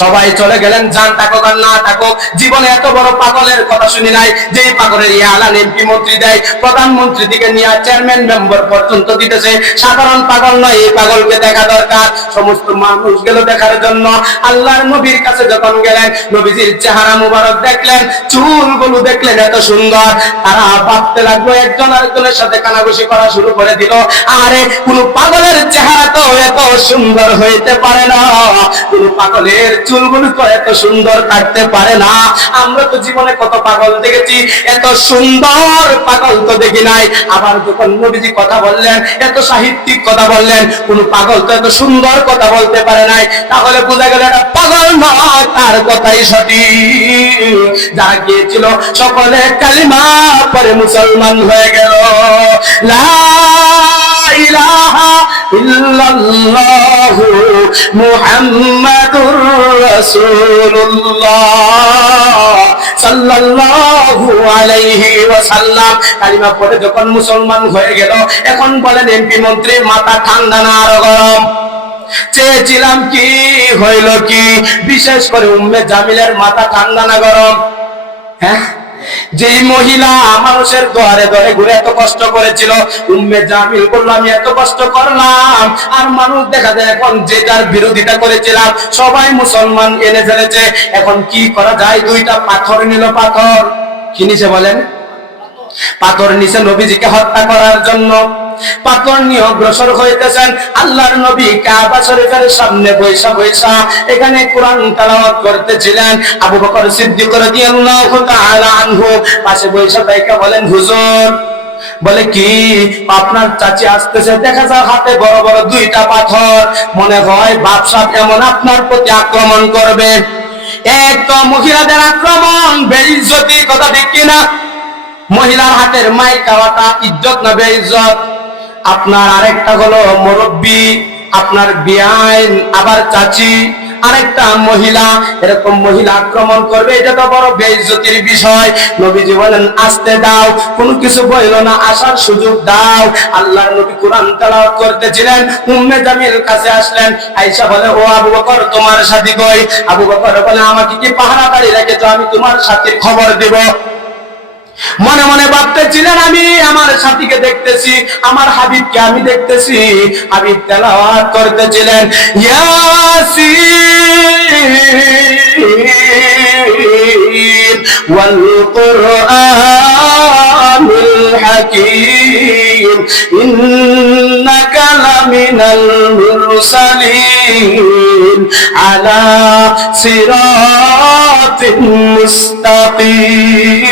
সবাই চলে গেলেন, যান থাকুক আর না থাকুক, জীবনে এত বড় পাগলের কথা শুনি নাই যে পাগলের ইয়ালান এমপি মন্ত্রী দেয়, প্রধানমন্ত্রী থেকে নিয়ে চেয়ারম্যান মেম্বার পর্যন্ত দিতেছে। সাধারণ পাগল নয়, এই পাগলকে দেখা দরকার। সমস্ত মানুষ গেল দেখার জন্য। আল্লাহর নবীর কাছে যখন গেলেন, নবীজির চেহারা মুবারক দেখলেন, চুলগুলো দেখলেন এত সুন্দর, তারা ভাবতে লাগলো একজন আরেকজনের সাথে কানাঘুষি করা শুরু করে দিল, আরে কোন পাগলের চেহারা তো এত সুন্দর হইতে পারে না, কোন পাগলের চুলগুলো তো এত সুন্দর কাটতে পারে না। আমরা তো জীবনে কত পাগল দেখেছি, এত সুন্দর পাগল তো দেখি নাই। আবার যখন নবীজি কথা বললেন, এত সাহিত্যিক কথা বললেন, কোন পাগল তো এত সুন্দর কথা বলতে পারে নাই। তাহলে বোঝা গেল এটা পাগল নয়, তার কথাই সঠিক। যারা গিয়েছিল সকলে কালিমা পরে মুসলমান হয়ে গেল। লা ইলাহা ইল্লাল্লাহু মুহাম্মাদুর রাসূলুল্লাহ সাল্লাল্লাহু আলাইহি ওয়াসাল্লাম কালিমা পড়ে যখন মুসলমান হয়ে গেল, এখন বলেন এমপি মন্ত্রী মাথা ঠান্ডা না আরো গরম? চেয়েছিলাম কি হইল কি? বিশেষ করে উম্মে জামিলের মাথা ঠান্ডা না গরম? হ্যাঁ, যেই মহিলা মানুষের দোয়ারে দোয়ারে ঘুরে এত কষ্ট করেছিল, উম্মে জামিল বলল আমি এত কষ্ট করলাম, আর মানুষ দেখা যায় এখন যেটার বিরোধিতা করেছিলাম সবাই মুসলমান এনে ফেলেছে, এখন কি করা যায়? দুইটা পাথর নিল। পাথর কি নিছে বলেন? পাথর নিছে নবীজিকে হত্যা করার জন্য। পাথর নিয়ে অগ্রসর হইতেছেন। আল্লাহর নবী কাবা শরীফের সামনে বৈশা বৈশা এখানে কোরআন তেলাওয়াত করতেছিলেন। আবু বকর সিদ্দিক রাদিয়াল্লাহু তাআলা আনহু পাশে বৈশা তাইকা বলেন, হুজুর, বলে কি আপনার চাচি আসতেছে, দেখা যায় হাতে বড় বড় দুইটা পাথর, মনে হয় বাদশাহ এমন আপনার প্রতি আক্রমণ করবে। এক তো মহিলাদের আক্রমণ, বেইজ্জতি, কথা ঠিক কিনা? মহিলার হাতের মাই খাওয়াটা ইজ্জত না বেইজ্জত? আপনার আরেকটা হলো মুরব্বী, আপনার বিয়াইন, আবার চাচি, আরেকটা মহিলা, এরকম মহিলা আক্রমণ করবে, এটা তো বড় বেইজ্জতির বিষয়। নবীজি বলেন আস্তে দাও, কোনো কিছু বইল না, আসার সুযোগ দাও। আল্লাহর নবী কোরআন তেলাওয়াত করতেছিলেন, উম্মে জামিল কাছে আসলেন। আয়েশা বলে, ও আবু বকর, তোমার সাথী কই? আবু বকর বলে, আমাকে কি পাহারাদারি রেখেছো? আমি তোমার সাথীর খবর দেব। মনে মনে ভাবতেছিলেন, আমি আমার সাথীকে দেখতেছি, আমার হাবিবকে আমি দেখতেছি। হাবিব তেলাওয়াত করতেছিলেন, ইয়াসিন ওয়াল কুরআনিল হাকীম ইন্নাকা লামিনাল মুরসালিন আলা সিরাতিন মুস্তাকিম।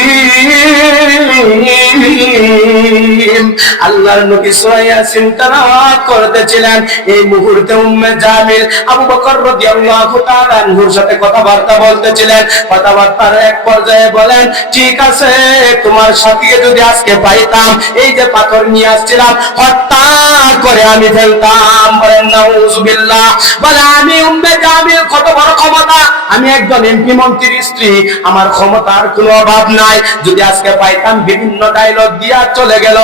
আল্লাহর নবী সূরা ইয়াসিন তেলাওয়াত করতেছিলেন। এই মুহূর্তে উম্মে জামিল আবু বকর রাদিয়াল্লাহু তাআলা আনহুর সাথে কথাবার্তা বলতেছিলেন। কথাবার্তার এক পর্যায়ে বলেন, ঠিক আছে, তোমার সাথীকে যদি আজকে পাইতাম, এই যে পাথর নিয়ে আসছিলাম, হত্যা করে আমি ফেলতাম। বলেন নাউজুবিল্লাহ। বলে আমি উম্মে জামিল, কত বড় ক্ষমতা, আমি একজন এমপি মন্ত্রীর স্ত্রী, আমার ক্ষমতার কোনো অভাব নাই, যদি আজকে পাইতাম। বিভিন্ন ডায়লগ দিয়া চলে গেল।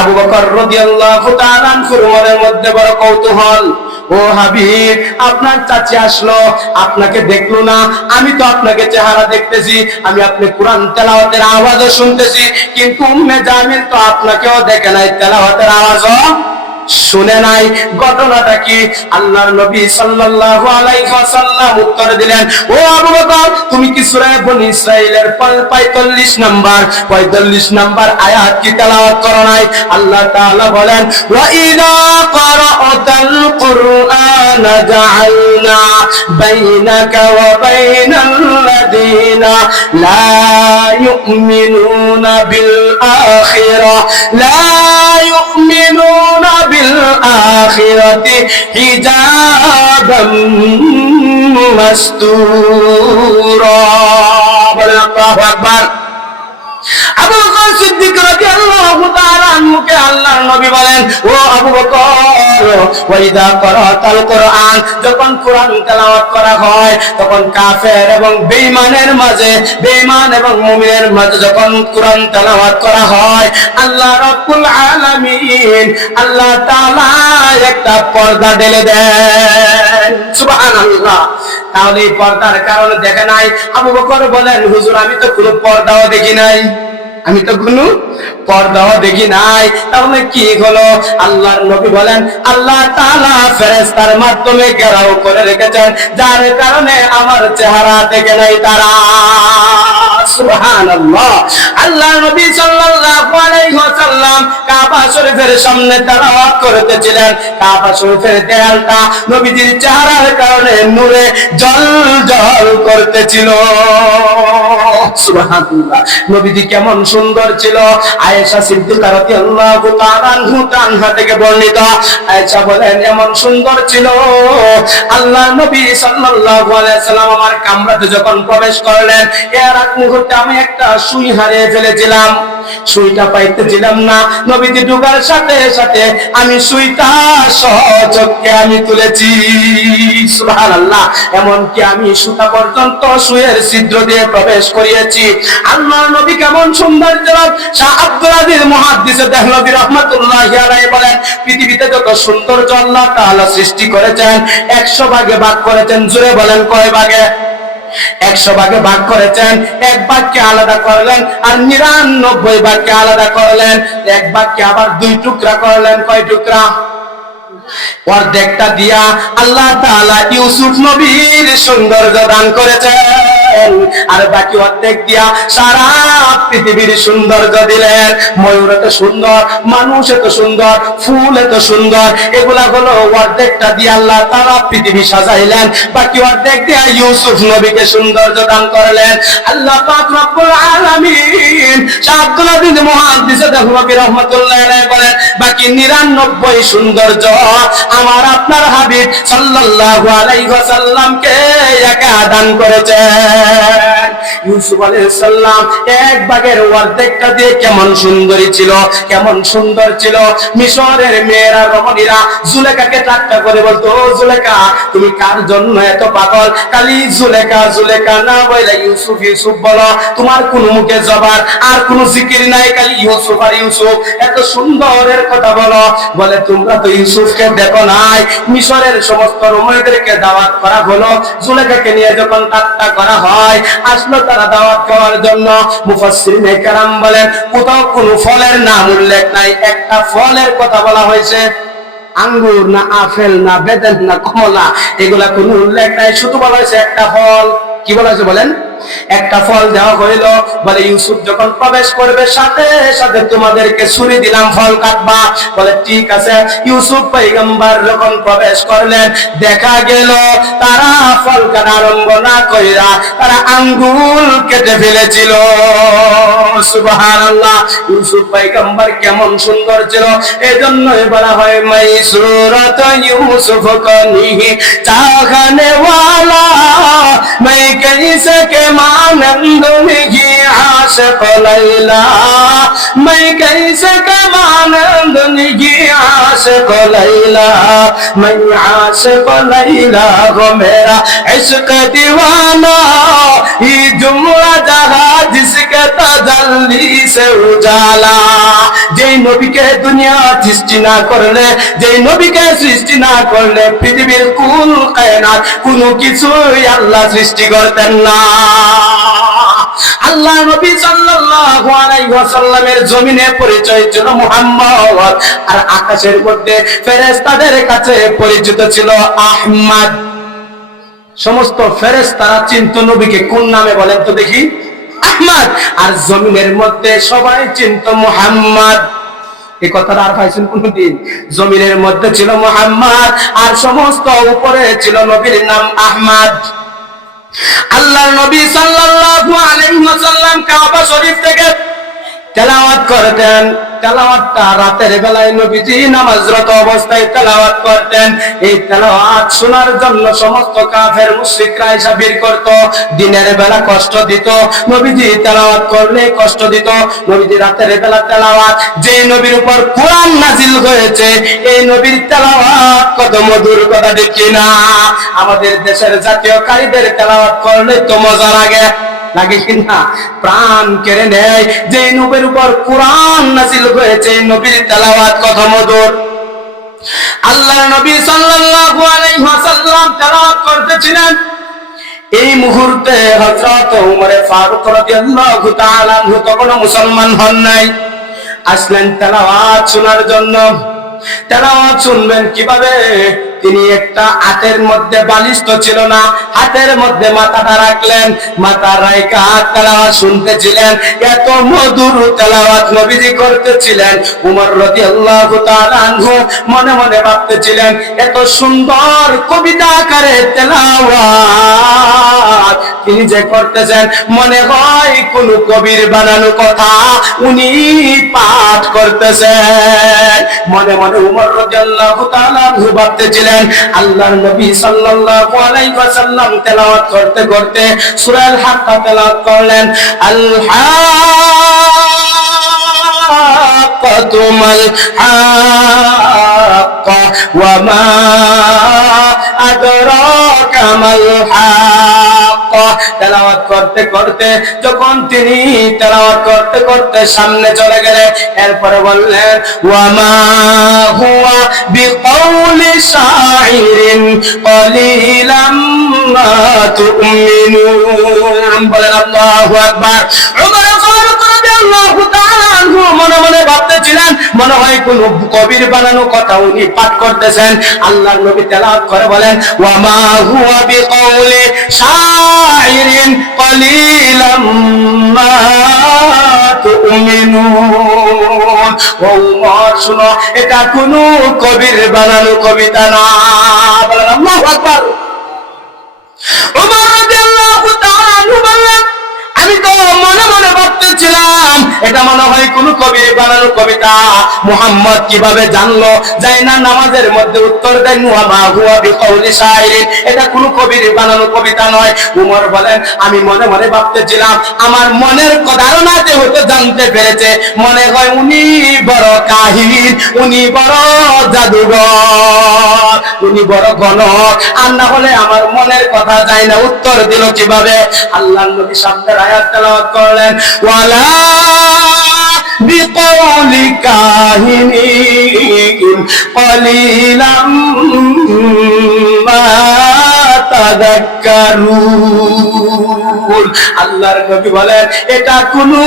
আবু বকর রাদিয়াল্লাহু তাআলা আনহুর মনের মধ্যে বড় কৌতূহল, ও হাবিব, আপনার চাচি আসলো, আপনাকে দেখলো না, আমি তো আপনাকে চেহারা দেখতেছি, আমি আপনি কোরআন তেলাওয়াতের আওয়াজও শুনতেছি, কিন্তু উম্মে জামিল তো আপনাকেও দেখে নাই, তেলাওয়াতের আওয়াজও শুনে নাই। ঘটনাটা কি? আল্লাহর নবী সাল্লাল্লাহু আলাইহি ওয়াসাল্লাম উত্তর দিলেন, ও আবু বকর, তুমি কি সূরা বনী ইসরাঈলের 45 নাম্বার আয়াত কি তেলাওয়াত করো নাই? আল্লাহ তাআলা বলেন, ওয়া ইযা ক্বারাআতাল কুরআনা জাআলনা বাইনাকা ওয়া বাইনাল লাযিনা লা ইউমিনুনা বিল আখিরাহ بالآخرة حجابا مستورا. الله أكبر. আবু বকর সিদ্দিক রাদিয়াল্লাহু তাআলা আনহুকে আল্লাহর নবী বলেন, ও আবু বকর, ওয়াইদা করাতাল কোরআন, যখন কোরআন তেলাওয়াত করা হয়, তখন কাফের এবং বেঈমানের মাঝে, বেঈমান এবং মুমিনের মাঝে যখন কোরআন তেলাওয়াত করা হয়, আল্লাহ রাব্বুল আলামিন, আল্লাহ তাআলা একটা পর্দা ঢেলে দেন। সুবহানাল্লাহ। তাহলে এই পর্দার কারণে দেখে নাই? আবু বকর বলেন, হুজুর আমি তো কোনো পর্দাও দেখি নাই, আমি তো কোনো পর্দাও দেখি নাই। তাহলে কি হলো? আল্লাহর নবী বলেন, আল্লাহ তাআলা ফেরেশতার মাধ্যমে ঘেরাও করে রেখেছেন, যার কারণে আমার চেহারা দেখে নাই তারা। সুবহানাল্লাহ। আল্লাহর নবী সাল্লাল্লাহু আলাইহি ওয়াসাল্লাম কাবা শরীফের সামনে তেলাওয়াত করতেছিলেন। কাবা শরীফের দেয়ালটা নবীজির চেহারার কারণে নূরে জ্বলজ্বল করতেছিল। সুবহানাল্লাহ। নবীজি কেমন সুন্দর ছিল! আয়েশা সিদ্দিকা রাদিয়াল্লাহু তাআলা আনহা থেকে বর্ণিত, আয়েশা বলেন এমন সুন্দর ছিল, আল্লাহর নবী সাল্লাল্লাহু আলাইহি সাল্লাম আমার কামরাতে যখন প্রবেশ করলেন, এর আগ মুহূর্তে আমি একটা সুই হারিয়ে ফেলেছিলাম, সুইটা পাইতেছিলাম না। নবীজি ঢোকার সাথে সাথে আমি সুইটা সচক্ষে আমি তুলেছি। সুবহানাল্লাহ। এমনকি আমি সুতা পর্যন্ত সুইয়ের ছিদ্র দিয়ে প্রবেশ করিয়েছি। আল্লাহর নবী কেমন সুন্দর ছিল! শাহ আব্দুল আজিজ মুহাদ্দিস দেহলভী রাহমাতুল্লাহি আলাইহি বলেন, পৃথিবীতে যত সৌন্দর্য আল্লাহ তাআলা সৃষ্টি করেছেন 100 ভাগে ভাগ করেছেন। জোরে বলেন কয় ভাগে? 100 ভাগে ভাগ করেছেন। এক ভাগকে আলাদা করলেন আর 99 ভাগকে আলাদা করলেন। এক ভাগকে আবার 2 টুকরা করলেন। কয় টুকরা? অর্ধেকটা দিয়া আল্লাহ তাআলা ইউসুফ নবীর সৌন্দর্য দান করেছেন, আর বাকি অর্ধেক দিয়া সারা পৃথিবীর সৌন্দর্য দিলেন। ময়ূর এত সুন্দর, মানুষ এত সুন্দর, ফুল এত সুন্দর, এগুলা হলো অর্ধেকটা দিয়ে আল্লাহ তাআলা পৃথিবী সাজাইলেন, বাকি অর্ধেক দিয়া ইউসুফ নবীকে সৌন্দর্য দান করলেন। আল্লাহ পাক রব্বুল আলামিন শাহ আব্দুল আজিজ মুহাদ্দিস দেহলভী রাহমাতুল্লাহি আলাইহি বলেন, বাকি 99 সৌন্দর্য আমার আপনার হাবিব সাল্লাল্লাহু আলাইহি ওয়াসাল্লামকে একা দান করেছেন। ইউসুফ আলাইহিস সালাম এক ভাগের অর্ধেকটা দিয়ে কেমন সুন্দরী ছিল, কেমন সুন্দর ছিল! মিশরের মেয়েরা রমণীরা জুলেখাকে ঠাট্টা করে বলতো, জুলেখা তুমি কার জন্য এত পাগল? খালি জুলেখা জুলেখা না বলে ইউসুফ ইউসুফ বলো, তোমার কোন মুখে জবান আর কোন জিকির নাই, খালি ইউসুফ আর ইউসুফ, এত সুন্দরের কথা বলো। বলে তোমরা তো ইউসুফকে দেখো নাই, মিশরের সমস্ত রমণীদেরকে দাওয়াত করা হলো, জুলেখাকে নিয়ে যখন ঠাট্টা করা হয়, আসলো তারা দাওয়াত খাওয়ার জন্য। মুফাসসিরিনে কেরাম বলেন কোথাও কোনো ফলের নাম উল্লেখ নাই, একটা ফলের কথা বলা হয়েছে। আঙ্গুর না আপেল না বেদান না কমলা, এগুলা কোনো উল্লেখ নাই, শুধু বলা হয়েছে একটা ফল। কি বলা হয়েছে বলেন? একটা ফল দেওয়া হইল। বলে ইউসুফ যখন প্রবেশ করবে সাথে সাথে তোমাদেরকে ছুরি দিলাম, ফল কাটবা। বলে ঠিক আছে। ইউসুফ পয়গম্বর যখন প্রবেশ করলেন, দেখা গেল তারা ফল কাটা আরম্ভ না কইরা তারা আঙ্গুল কেটে ফেলেছিল। সুবহানাল্লাহ। ইউসুফ পয়গম্বর কেমন সুন্দর ছিল! এজন্যই বলা হয় মাইসুরাত ইউসুফ কনিহি চাখানে ওয়ালা मैं कैसे के मानंद निगी आशिक लैला, मैं कैसे के मानंद निगी आशिक लैला, मैं आशिक लैला हो मेरा इश्क दीवाना, ये जुमला जहां जिसके तजल्ली से उजाला। যেই নবীকে দুনিয়া সৃষ্টি না করলে, যেই নবীকে সৃষ্টি না করলে পৃথিবীর কুল কায়নাত কোনো কিছুই আল্লাহ সৃষ্টি করতেন না। আল্লাহ নবী সাল্লাল্লাহু আলাইহি ওয়াসাল্লামের জমিনে পরিচয় ছিল মুহাম্মদ, আর আকাশের মধ্যে ফেরেশতাদের কাছে পরিচিত ছিল আহমদ। সমস্ত ফেরেশতারা চিনতো নবীকে কোন নামে বলেন তো দেখি? আহমদ। আর জমিনের মধ্যে সবাই চিনতো মুহাম্মদ। এই কথাটা আর পাইছেন কোনদিন? জমিনের মধ্যে ছিল মুহাম্মদ, আর সমস্ত উপরে ছিল নবীর নাম আহমদ। আল্লাহর নবী সাল্লাল্লাহু আলাইহি ওয়াসাল্লাম কাবা শরীফ থেকে তেলাওয়াত করতেন। তেলাওয়াতটা রাতের বেলায় নবীজি নামাজরত অবস্থায় তেলাওয়াত করতেন। এই তেলাওয়াত শোনার জন্য সমস্ত কাফের মুশরিকরা এসে ভিড় করত। দিনের বেলা কষ্ট দিত, নবীজি তেলাওয়াত করলে কষ্ট দিত। নবীজি রাতের বেলা তেলাওয়াত, যে নবীর উপর কোরআন নাজিল হয়েছে এই নবীর তেলাওয়াত কত মধুর, কথা দেখি না? আমাদের দেশের জাতীয় কারীদের তেলাওয়াত করলে তো মজা লাগে, লাগে কিনা? প্রাণ কেড়ে নেয়। যে নবীর উপর কোরআন নাযিল হয়েছে নবীর তেলাওয়াত কত মধুর। আল্লাহর নবী সাল্লাল্লাহু আলাইহি ওয়াসাল্লাম তেলাওয়াত করতেছিলেন, এই মুহূর্তে হযরত ওমর ফারুক রাদিয়াল্লাহু তাআলা আনহু তখনও মুসলমান হন নাই, আসলেন তেলাওয়াত শোনার জন্য। তেলাওয়াত শুনবেন কিভাবে? তিনি একটা হাতের মধ্যে বালিশ তো ছিল না, হাতের মধ্যে মাথাটা রাখলেন, মাথা রাইখা তেলাওয়াত শুনতেছিলেন। এত মধুর তেলাওয়াত নবীজি করতেছিলেন। ওমর রাদিয়াল্লাহু তাআলা আনহু মনে মনে ভাবতেছিলেন, এত সুন্দর কবিতা আকারে তেলাওয়াত তিনি যে করতেছেন, মনে হয় কোন কবির বানানো কথা উনি পাঠ করতেছেন। মনে মনে ওমর রাদিয়াল্লাহু তাআলা আনহু ভাবতেছিলেন, আল্লাহর নবী সাল্লাল্লাহু আলাইহি ওয়াসাল্লাম তেলাওয়াত করতে করতে সূরা আল হাক্কা তেলাওয়াত করলেন, আল হাক্কাতু মাল হাক্কা ওয়া মা আদরাকা মাল হাক্কা। তেলাওয়াত করতে করতে যখন তিনি তেলাওয়াত করতে করতে সামনে চলে গেলেন, এরপরে বললেন, ওয়া মা হুয়া বিকাউলি শাইরিন কলিলাম মা তুমিনুন। বলেন আল্লাহু আকবার। ওমর ফারুক রাদিয়াল্লাহু তাআলা আনহু মনে মনে ভাবতেছিলেন, মনে হয় কোন কবির বানানো কথা উনি পাঠ করতেছেন। আল্লাহর নবী তেলাওয়াত করে বলেন, ওয়া মা হুয়া বিকাউলি শাইরিন কলিলাম মা তুমিনুন। ওমর শুনো, এটা কোন কবির বানানো কবিতা না। বলেন আল্লাহু আকবার। ওমর রাদিয়াল্লাহু তাআলা আনহু বললেন, আমি তো মনে মনে ভাবতেছিলাম এটা মনে হয় কোন কবির বানানো কবিতা। মুহাম্মদ কিভাবে জানলো? যাই না নামাজের মধ্যে উত্তর দেন, ওয়া মা হুয়া বিকাউলি শাইরিন, এটা কোন কবির বানানো কবিতা নয়। ওমর বলেন, আমি মনে মনে ভাবতেছিলাম, আমার মনের ধারণাতে হয়তো জানতে পেরেছে, মনে হয় উনি বড় কাহির, উনি বড় জাদুঘর, উনি বড় গণক, আর না হলে আমার মনের কথা যায় না। উত্তর দিল কিভাবে? আল্লাহর নবী সামনের আয়াত তেলাওয়াত করলেন, ওয়ালা বিকাউলি কাহিনিন কলিলাম মা তাযাক্কারুন। আল্লাহর নবী বলেন, এটা কোনো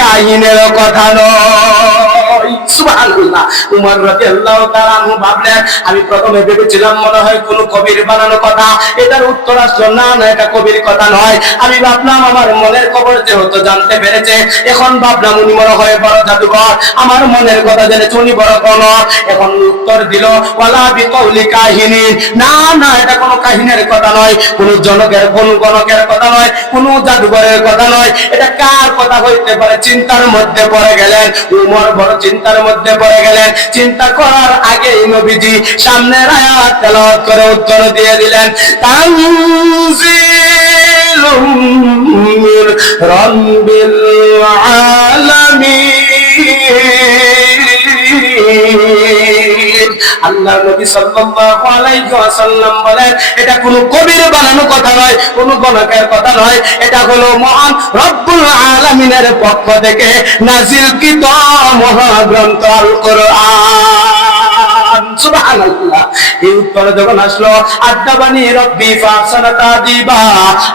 কাহিনের কথা নয়। সুবহানাল্লাহ। ওমর রাদিয়াল্লাহু তাআলা আনহু ভাবলেন, আমি প্রথমে ভেবেছিলাম মনে হয় কোন কবির বানানো কথা। এটার উত্তর আসলো, না না, এটা কবির কথা নয়। আমি ভাবলাম আমার মনের খবর যেহেতু জানতে পেরেছে, এখন ভাবলাম উনি মনে হয় বড় জাদুঘর, আমার মনের কথা জেনেছে উনি বড় গণক। এখন উত্তর দিল, ওয়ালা বিকাউলি কাহিনীন, না না, এটা কোনো কাহিনীর কথা নয়, কোন জনকের কোন গণকের কথা নয়, কোন জাদুঘরের কথা নয়। এটা কার কথা হইতে পারে? চিন্তার মধ্যে পড়ে গেলেন। ওমর বড় চিন্তার মধ্যে পড়ে গেলেন। চিন্তা করার আগেই নবীজি সামনের আয়াত তেলাওয়াত করে উত্তর দিয়ে দিলেন, তানজিলুম মির রাব্বিল আলামিন। আল্লাহ নবী সাল্লাল্লাহু আলাইহি ওয়াসাল্লাম বলেন, এটা কোনো কবির বানানো কথা নয়, কোনো গণকের কথা নয়, এটা হলো মহান রব্বুল আলামিনের পক্ষ থেকে নাযিলকৃত মহাগ্রন্থ আল কোরআন। সুবহানাল্লাহ। এই উত্তর যখন আসলো, আদাবানি রব্বি ফাহসানা তাদিবা,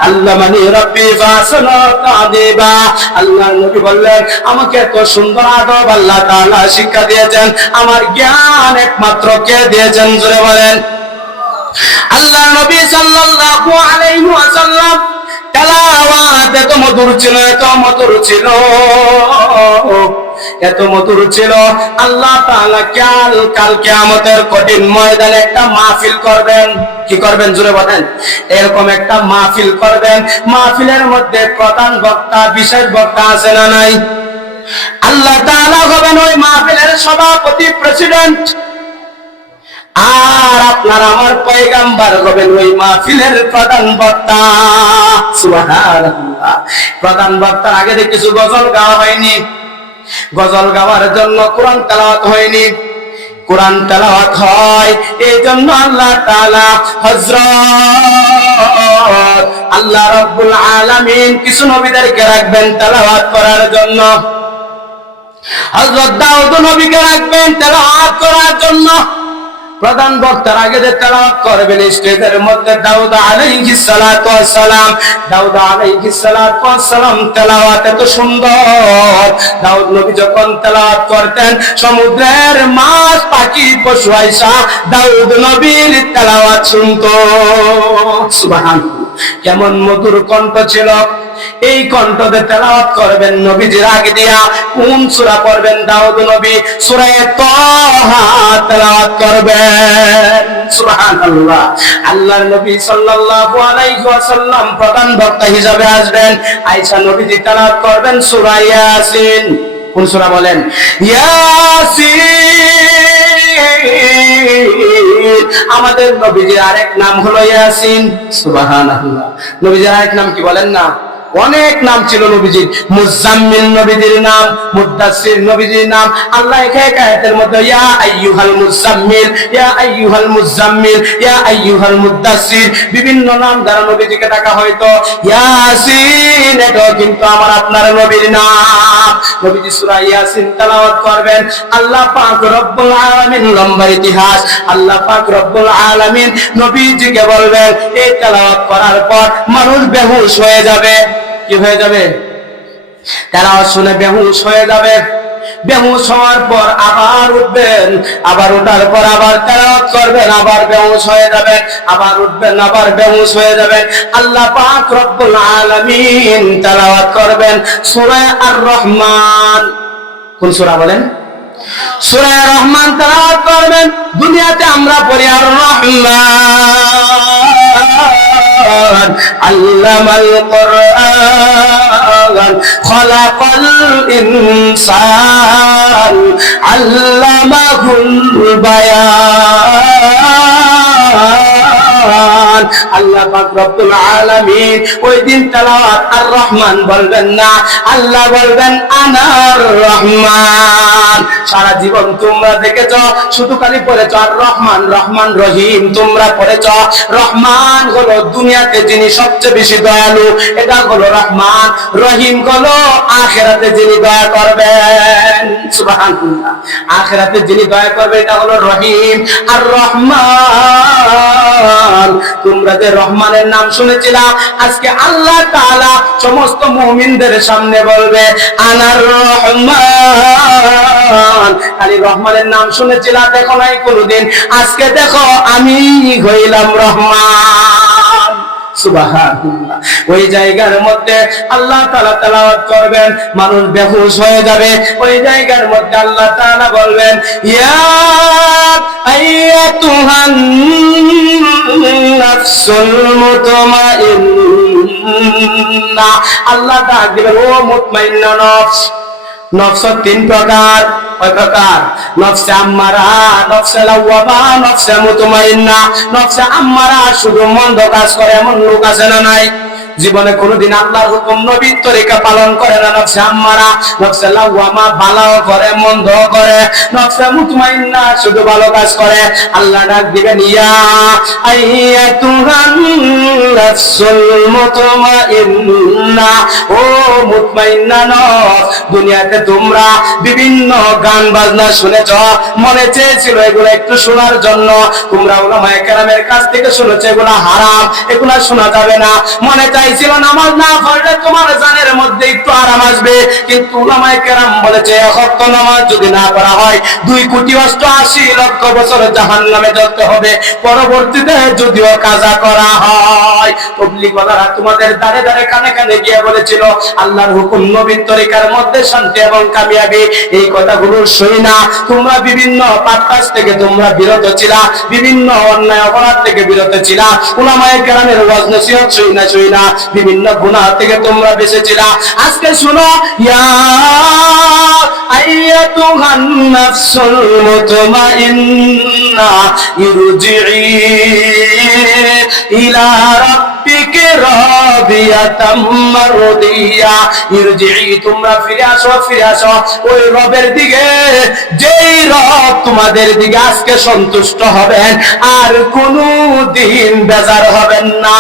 আল্লামানি রব্বি ফাহসানা তাদিবা। আল্লাহ নবী বললেন, আমাকে এত সুন্দর আদব আল্লাহ তাআলা শিক্ষা দিয়েছেন, আমার জ্ঞান একমাত্র কে দিয়েছেন? জোরে বলেন। আল্লাহ নবী সাল্লাল্লাহু আলাইহি ওয়াসাল্লাম তেলাওয়াত এত মধুর ছিল, এত মধুর ছিল, এত মধুর ছিল। আল্লাহ তাআলা কাল কিয়ামতের কঠিন ময়দানে একটা মাহফিল করবেন। কি করবেন? জোরে বলেন। এরকম একটা মাহফিল করবেন। মাহফিলের মধ্যে প্রধান বক্তা, বিশেষ বক্তা আছে না নাই? আল্লাহ তাআলা হবেন ওই মাহফিলের সভাপতি, প্রেসিডেন্ট, আর আপনার আমার পয়গাম্বর হবেন ওই মাহফিলের প্রধান বক্তা। সুবহানাল্লাহ। প্রধান বক্তার আগে থেকে কিছু গজল গাওয়া হয়নি, গজল গাওয়ার জন্য কোরআন তেলাওয়াত হয়নি। কোরআন তেলাওয়াত হয় এই জন্য আল্লাহ তাআলা হযরত আল্লাহ রাব্বুল আলামিন কিছু নবীদেরকে রাখবেন তেলাওয়াত করার জন্য। হযরত দাউদ নবীকে রাখবেন তেলাওয়াত করার জন্য। প্রধান বক্তার আগে যে তেলাওয়াত করবেন স্টেজের মধ্যে দাউদ আলাইহিস সালাতু ওয়াস সালাম। দাউদ আলাইহিস সালাতু ওয়াস সালাম তেলাওয়াত এত সুন্দর, দাউদ নবী যখন তেলাওয়াত করতেন সমুদ্রের মাছ পাখি পশু আইসা দাউদ নবীর তেলাওয়াত শুনতো। সুবহানাল্লাহ, কেমন মধুর কণ্ঠ ছিল। এই কণ্ঠতে তেলাওয়াত করবেন নবীজির আগে দিয়া কোন সূরা পড়বেন? দাউদ নবী সূরা তাহা তেলাওয়াত করবেন। সুবহানাল্লাহ। আল্লাহর নবী সাল্লাল্লাহু আলাইহি ওয়াসাল্লাম প্রধান বক্তা হিসেবে আসবেন, আয়েশা নবীজি তেলাওয়াত করবেন সূরা ইয়াসিন। কোন সূরা বলেন? ইয়াসিন। আমাদের নবীজির আরেক নাম হলো ইয়াসিন। সুবহানাল্লাহ। নবীজির আরেক নাম কি বলেন না? অনেক নাম ছিল নবীজির। মুজাম্মিল নবীজির নাম, মুদাসসির নবীজির নাম। আল্লাহ এক এক আয়াতের মধ্যে ইয়া আইয়ুহাল মুজাম্মিল, ইয়া আইয়ুহাল মুজাম্মিল, ইয়া আইয়ুহাল মুদাসসির বিভিন্ন নাম দ্বারা নবীজিকে ডাকা হয়তো। ইয়াসিন এটাও কিন্তু আমার আপনার নবীর নাম। নবীজি সূরা ইয়াসিন তেলাওয়াত করবেন। আল্লাহ পাক রব্বুল আলামিন, লম্বা ইতিহাস, আল্লাহ পাক রব্বুল আলামিন নবীজিকে বলবেন এই তেলাওয়াত করার পর মানুষ বেহুশ হয়ে যাবে। কি হয়ে যাবে? তেলাওয়াত শুনে বেহুশ হয়ে যাবে। বেহুশ হওয়ার পর আবার উঠবেন, আবার ওঠার পর আবার তেলাওয়াত করবেন, আবার বেহুশ হয়ে যাবেন, আবার উঠবেন, আবার বেহুশ হয়ে যাবেন। আল্লাহ পাক রব্বুল আলামিন তেলাওয়াত করবেন সূরা আর-রহমান। কোন সূরা বলেন? সূরা আর-রহমান তেলাওয়াত করবেন। দুনিয়াতে আমরা পড়ি আর-রহমান আল্লামাল কুরআন খালাকাল ইনসান আল্লামাহুল বায়ান। আল্লাহ পাক রব্বুল আলামিন ওই দিন তেলাওয়াত আর-রহমান বলবেন না, আল্লাহ বলবেন আনার রহমান। সারা জীবন তোমরা দেখেছ শুধু খালি পড়েছ আর-রহমান, রহমান রহিম তোমরা পড়েছ। রহমান হলো দুনিয়াতে যিনি সবচেয়ে বেশি দয়ালু, এটা হলো রহমান। রহিম হলো আখিরাতে যিনি দয়া করবেন। সুবহানাল্লাহ। আখিরাতে যিনি দয়া করবে এটা হলো রহিম। আর রহমান, তোমরা যে রহমানের নাম শুনেছিলা, আজকে আল্লাহ তাআলা সমস্ত মুমিনদের সামনে বলবে আনার রহমান। খালি রহমানের নাম শুনেছিলা, দেখো নাই কোনদিন, আজকে দেখো আমি হইলাম রহমান। সুবহানাল্লাহ। ওই জায়গার মধ্যে আল্লাহ তাআলা তেলাওয়াত করবেন, মানুষ বেহুশ হয়ে যাবে। ওই জায়গার মধ্যে আল্লাহ তাআলা বলবেন ইয়া আইয়াতুহান নাফসুল মুতমাইন্না। আল্লাহ ডাক দিবেন ও মুতমাইন্না নফস। নফস তিন প্রকার। কয় প্রকার? নফসে আম্মারা, নফসে লাওয়ামা, নফসে মুতমাইন্না। নফসে আম্মারা শুধু মন্দ কাজ করে এমন লোক আছে না নাই? জীবনে কোনদিন আল্লাহর হুকুম নবীর তরিকা পালন করে না। নফসে আম্মারা, নফসে লাওয়ামা ভালো করে মন্দ করে, নফসে মুতমাইন্না শুধু ভালো কাজ করে। আল্লাহ ডাক দিবেন ইয়া আইয়াতুহান নাফসুল মুতমাইন্না। ও মুতমাইন্না নফস, দুনিয়াতে তোমরা বিভিন্ন গান বাজনা শুনেছ, মনে চেয়েছিল এগুলো একটু শোনার জন্য। তোমরা উলামায়ে কেরামের কাছ থেকে শুনেছ এগুলা হারাম, এগুলা শোনা যাবে না। মনে চাইছিল নামাজ না পড়লে তোমার জানের মধ্যে একটু আরাম আসবে, কিন্তু উলামায়ে কেরাম বলেছে এক ওয়াক্ত নামাজ যদি না পড়া হয় 2,88,00,000 বছর জাহান্নামে জ্বলতে হবে। পরবর্তীতে যদিও কাজা করা হয়। তাবলীগওয়ালারা তোমাদের দাঁড়ে দাঁড়ে কানে কানে গিয়ে বলেছিল আল্লাহর হুকুম নবীর তরিকার মধ্যে শান্তি এবং কামিয়াবি। এই কথাগুলো শুনি না তোমরা বিভিন্ন পাপ কাজ থেকে তোমরা বিরত ছিলা, বিভিন্ন অন্যায় অপরাধ থেকে বিরত ছিলা, উলামায়ে কেরামের ওয়াজ নসিহত শুই না বিভিন্ন গুনাহ থেকে তোমরা বেঁচেছিলা। আজকে শুনো ইয়া আইয়াতুহান নাফসুল মুতমাইন্না ইরজিই ইলা রাব্বিকি রাদিয়াতাম মারদিয়া। ইরজিই তোমরা ফিরে আসো ওই রবের দিকে, যেই রব তোমাদের দিকে আজকে সন্তুষ্ট হবেন, আর কোনদিন বেজার হবেন না।